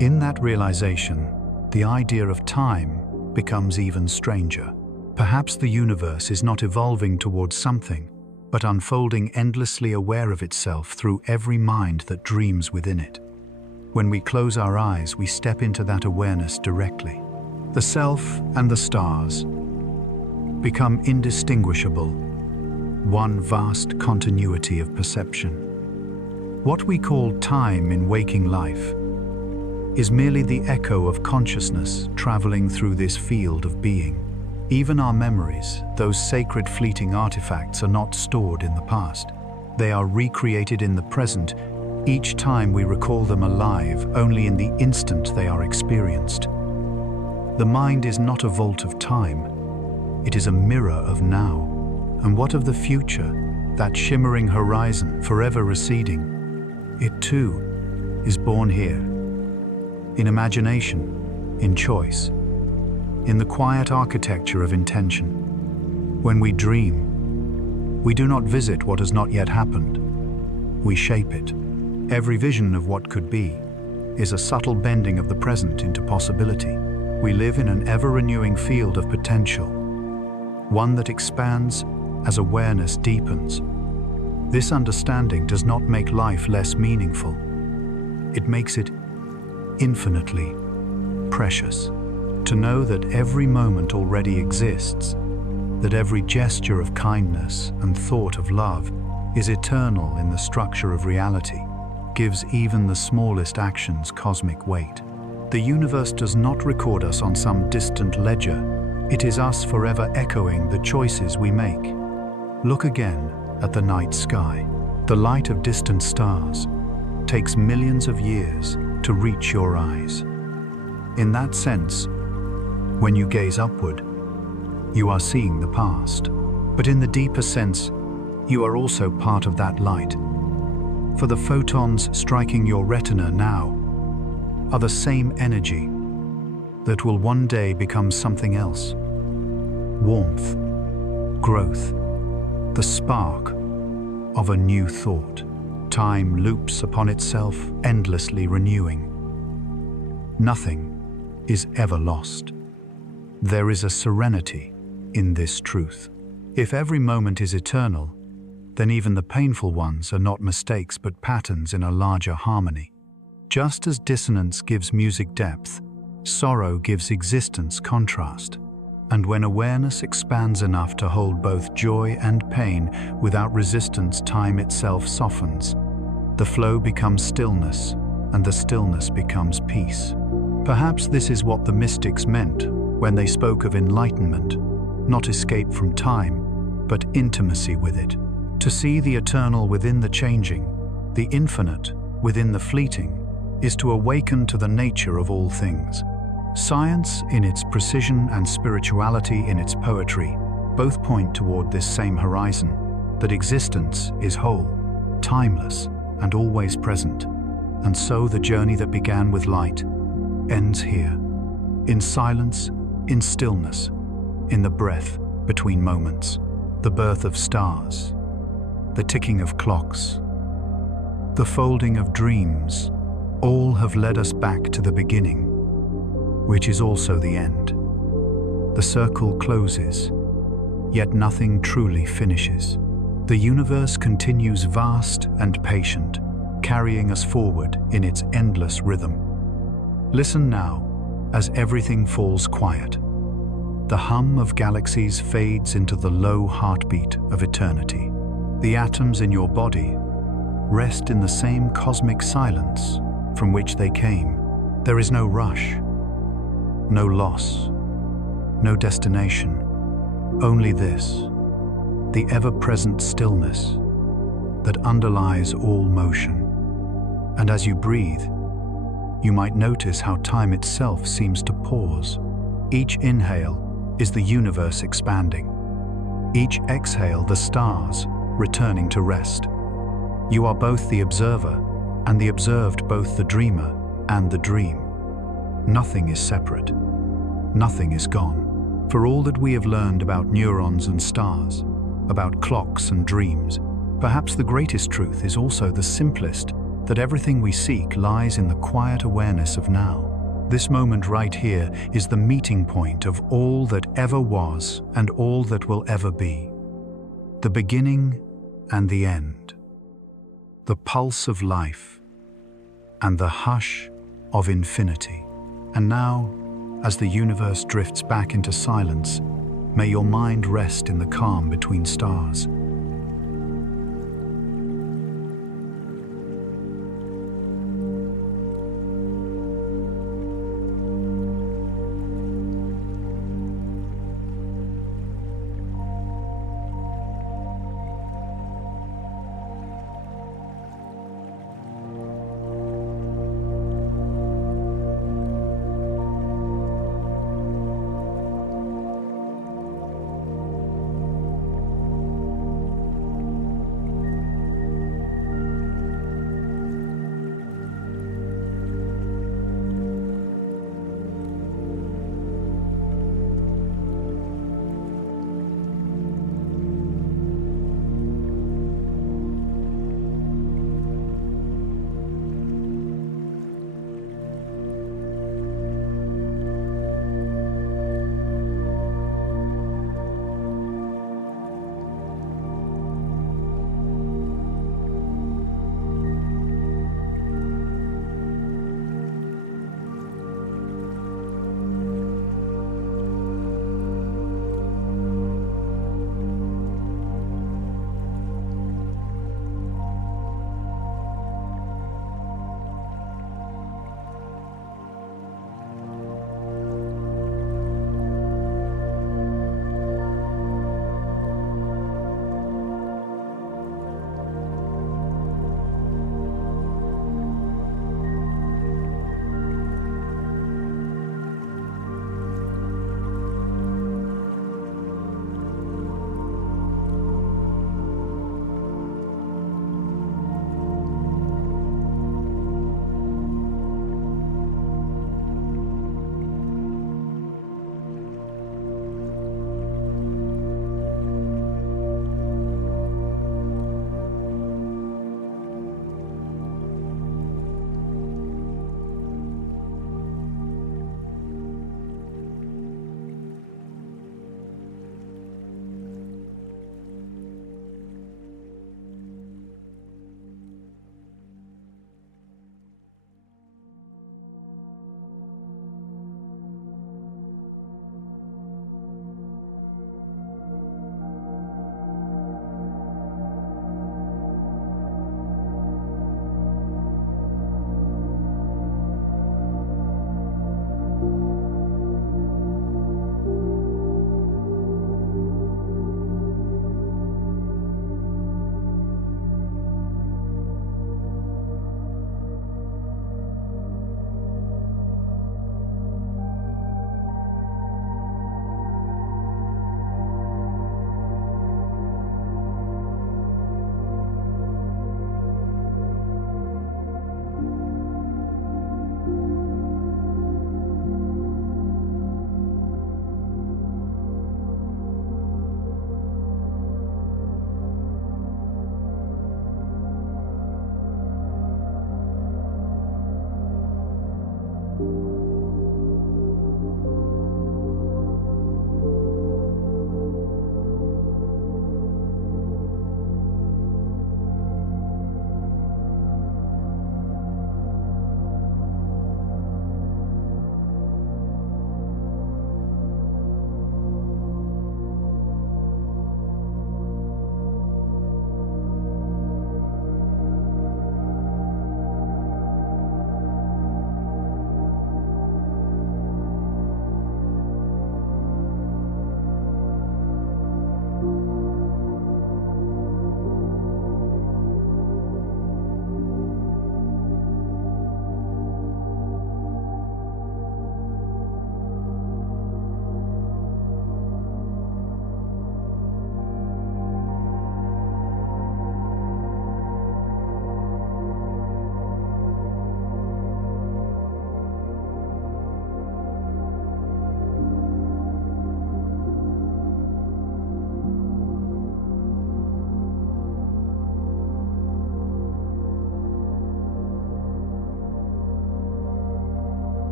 In that realization, the idea of time becomes even stranger. Perhaps the universe is not evolving towards something, but unfolding endlessly aware of itself through every mind that dreams within it. When we close our eyes, we step into that awareness directly. The self and the stars become indistinguishable, one vast continuity of perception. What we call time in waking life is merely the echo of consciousness traveling through this field of being. Even our memories, those sacred fleeting artifacts, are not stored in the past. They are recreated in the present, each time we recall them alive, only in the instant they are experienced. The mind is not a vault of time. It is a mirror of now. And what of the future, that shimmering horizon forever receding? It too is born here, in imagination, in choice, in the quiet architecture of intention. When we dream, we do not visit what has not yet happened. We shape it. Every vision of what could be is a subtle bending of the present into possibility. We live in an ever-renewing field of potential, one that expands as awareness deepens. This understanding does not make life less meaningful. It makes it infinitely precious. To know that every moment already exists, that every gesture of kindness and thought of love is eternal in the structure of reality, gives even the smallest actions cosmic weight. The universe does not record us on some distant ledger. It is us forever echoing the choices we make. Look again at the night sky. The light of distant stars takes millions of years to reach your eyes. In that sense, when you gaze upward, you are seeing the past. But in the deeper sense, you are also part of that light. For the photons striking your retina now are the same energy that will one day become something else. Warmth, growth, the spark of a new thought. Time loops upon itself, endlessly renewing. Nothing is ever lost. There is a serenity in this truth. If every moment is eternal, then even the painful ones are not mistakes but patterns in a larger harmony. Just as dissonance gives music depth, sorrow gives existence contrast. And when awareness expands enough to hold both joy and pain without resistance, time itself softens. The flow becomes stillness, and the stillness becomes peace. Perhaps this is what the mystics meant when they spoke of enlightenment, not escape from time, but intimacy with it. To see the eternal within the changing, the infinite within the fleeting, is to awaken to the nature of all things. Science in its precision and spirituality in its poetry both point toward this same horizon, that existence is whole, timeless, and always present. And so the journey that began with light ends here, in silence, in stillness, in the breath between moments. The birth of stars, the ticking of clocks, the folding of dreams, all have led us back to the beginning, which is also the end. The circle closes, yet nothing truly finishes. The universe continues vast and patient, carrying us forward in its endless rhythm. Listen now, as everything falls quiet. The hum of galaxies fades into the low heartbeat of eternity. The atoms in your body rest in the same cosmic silence from which they came. There is no rush, no loss, no destination, only this, the ever-present stillness that underlies all motion. And as you breathe, you might notice how time itself seems to pause. Each inhale is the universe expanding. Each exhale, the stars returning to rest. You are both the observer and the observed, both the dreamer and the dream. Nothing is separate. Nothing is gone. For all that we have learned about neurons and stars, about clocks and dreams, perhaps the greatest truth is also the simplest, that everything we seek lies in the quiet awareness of now. This moment right here is the meeting point of all that ever was and all that will ever be. The beginning and the end. The pulse of life and the hush of infinity. And now, as the universe drifts back into silence, may your mind rest in the calm between stars.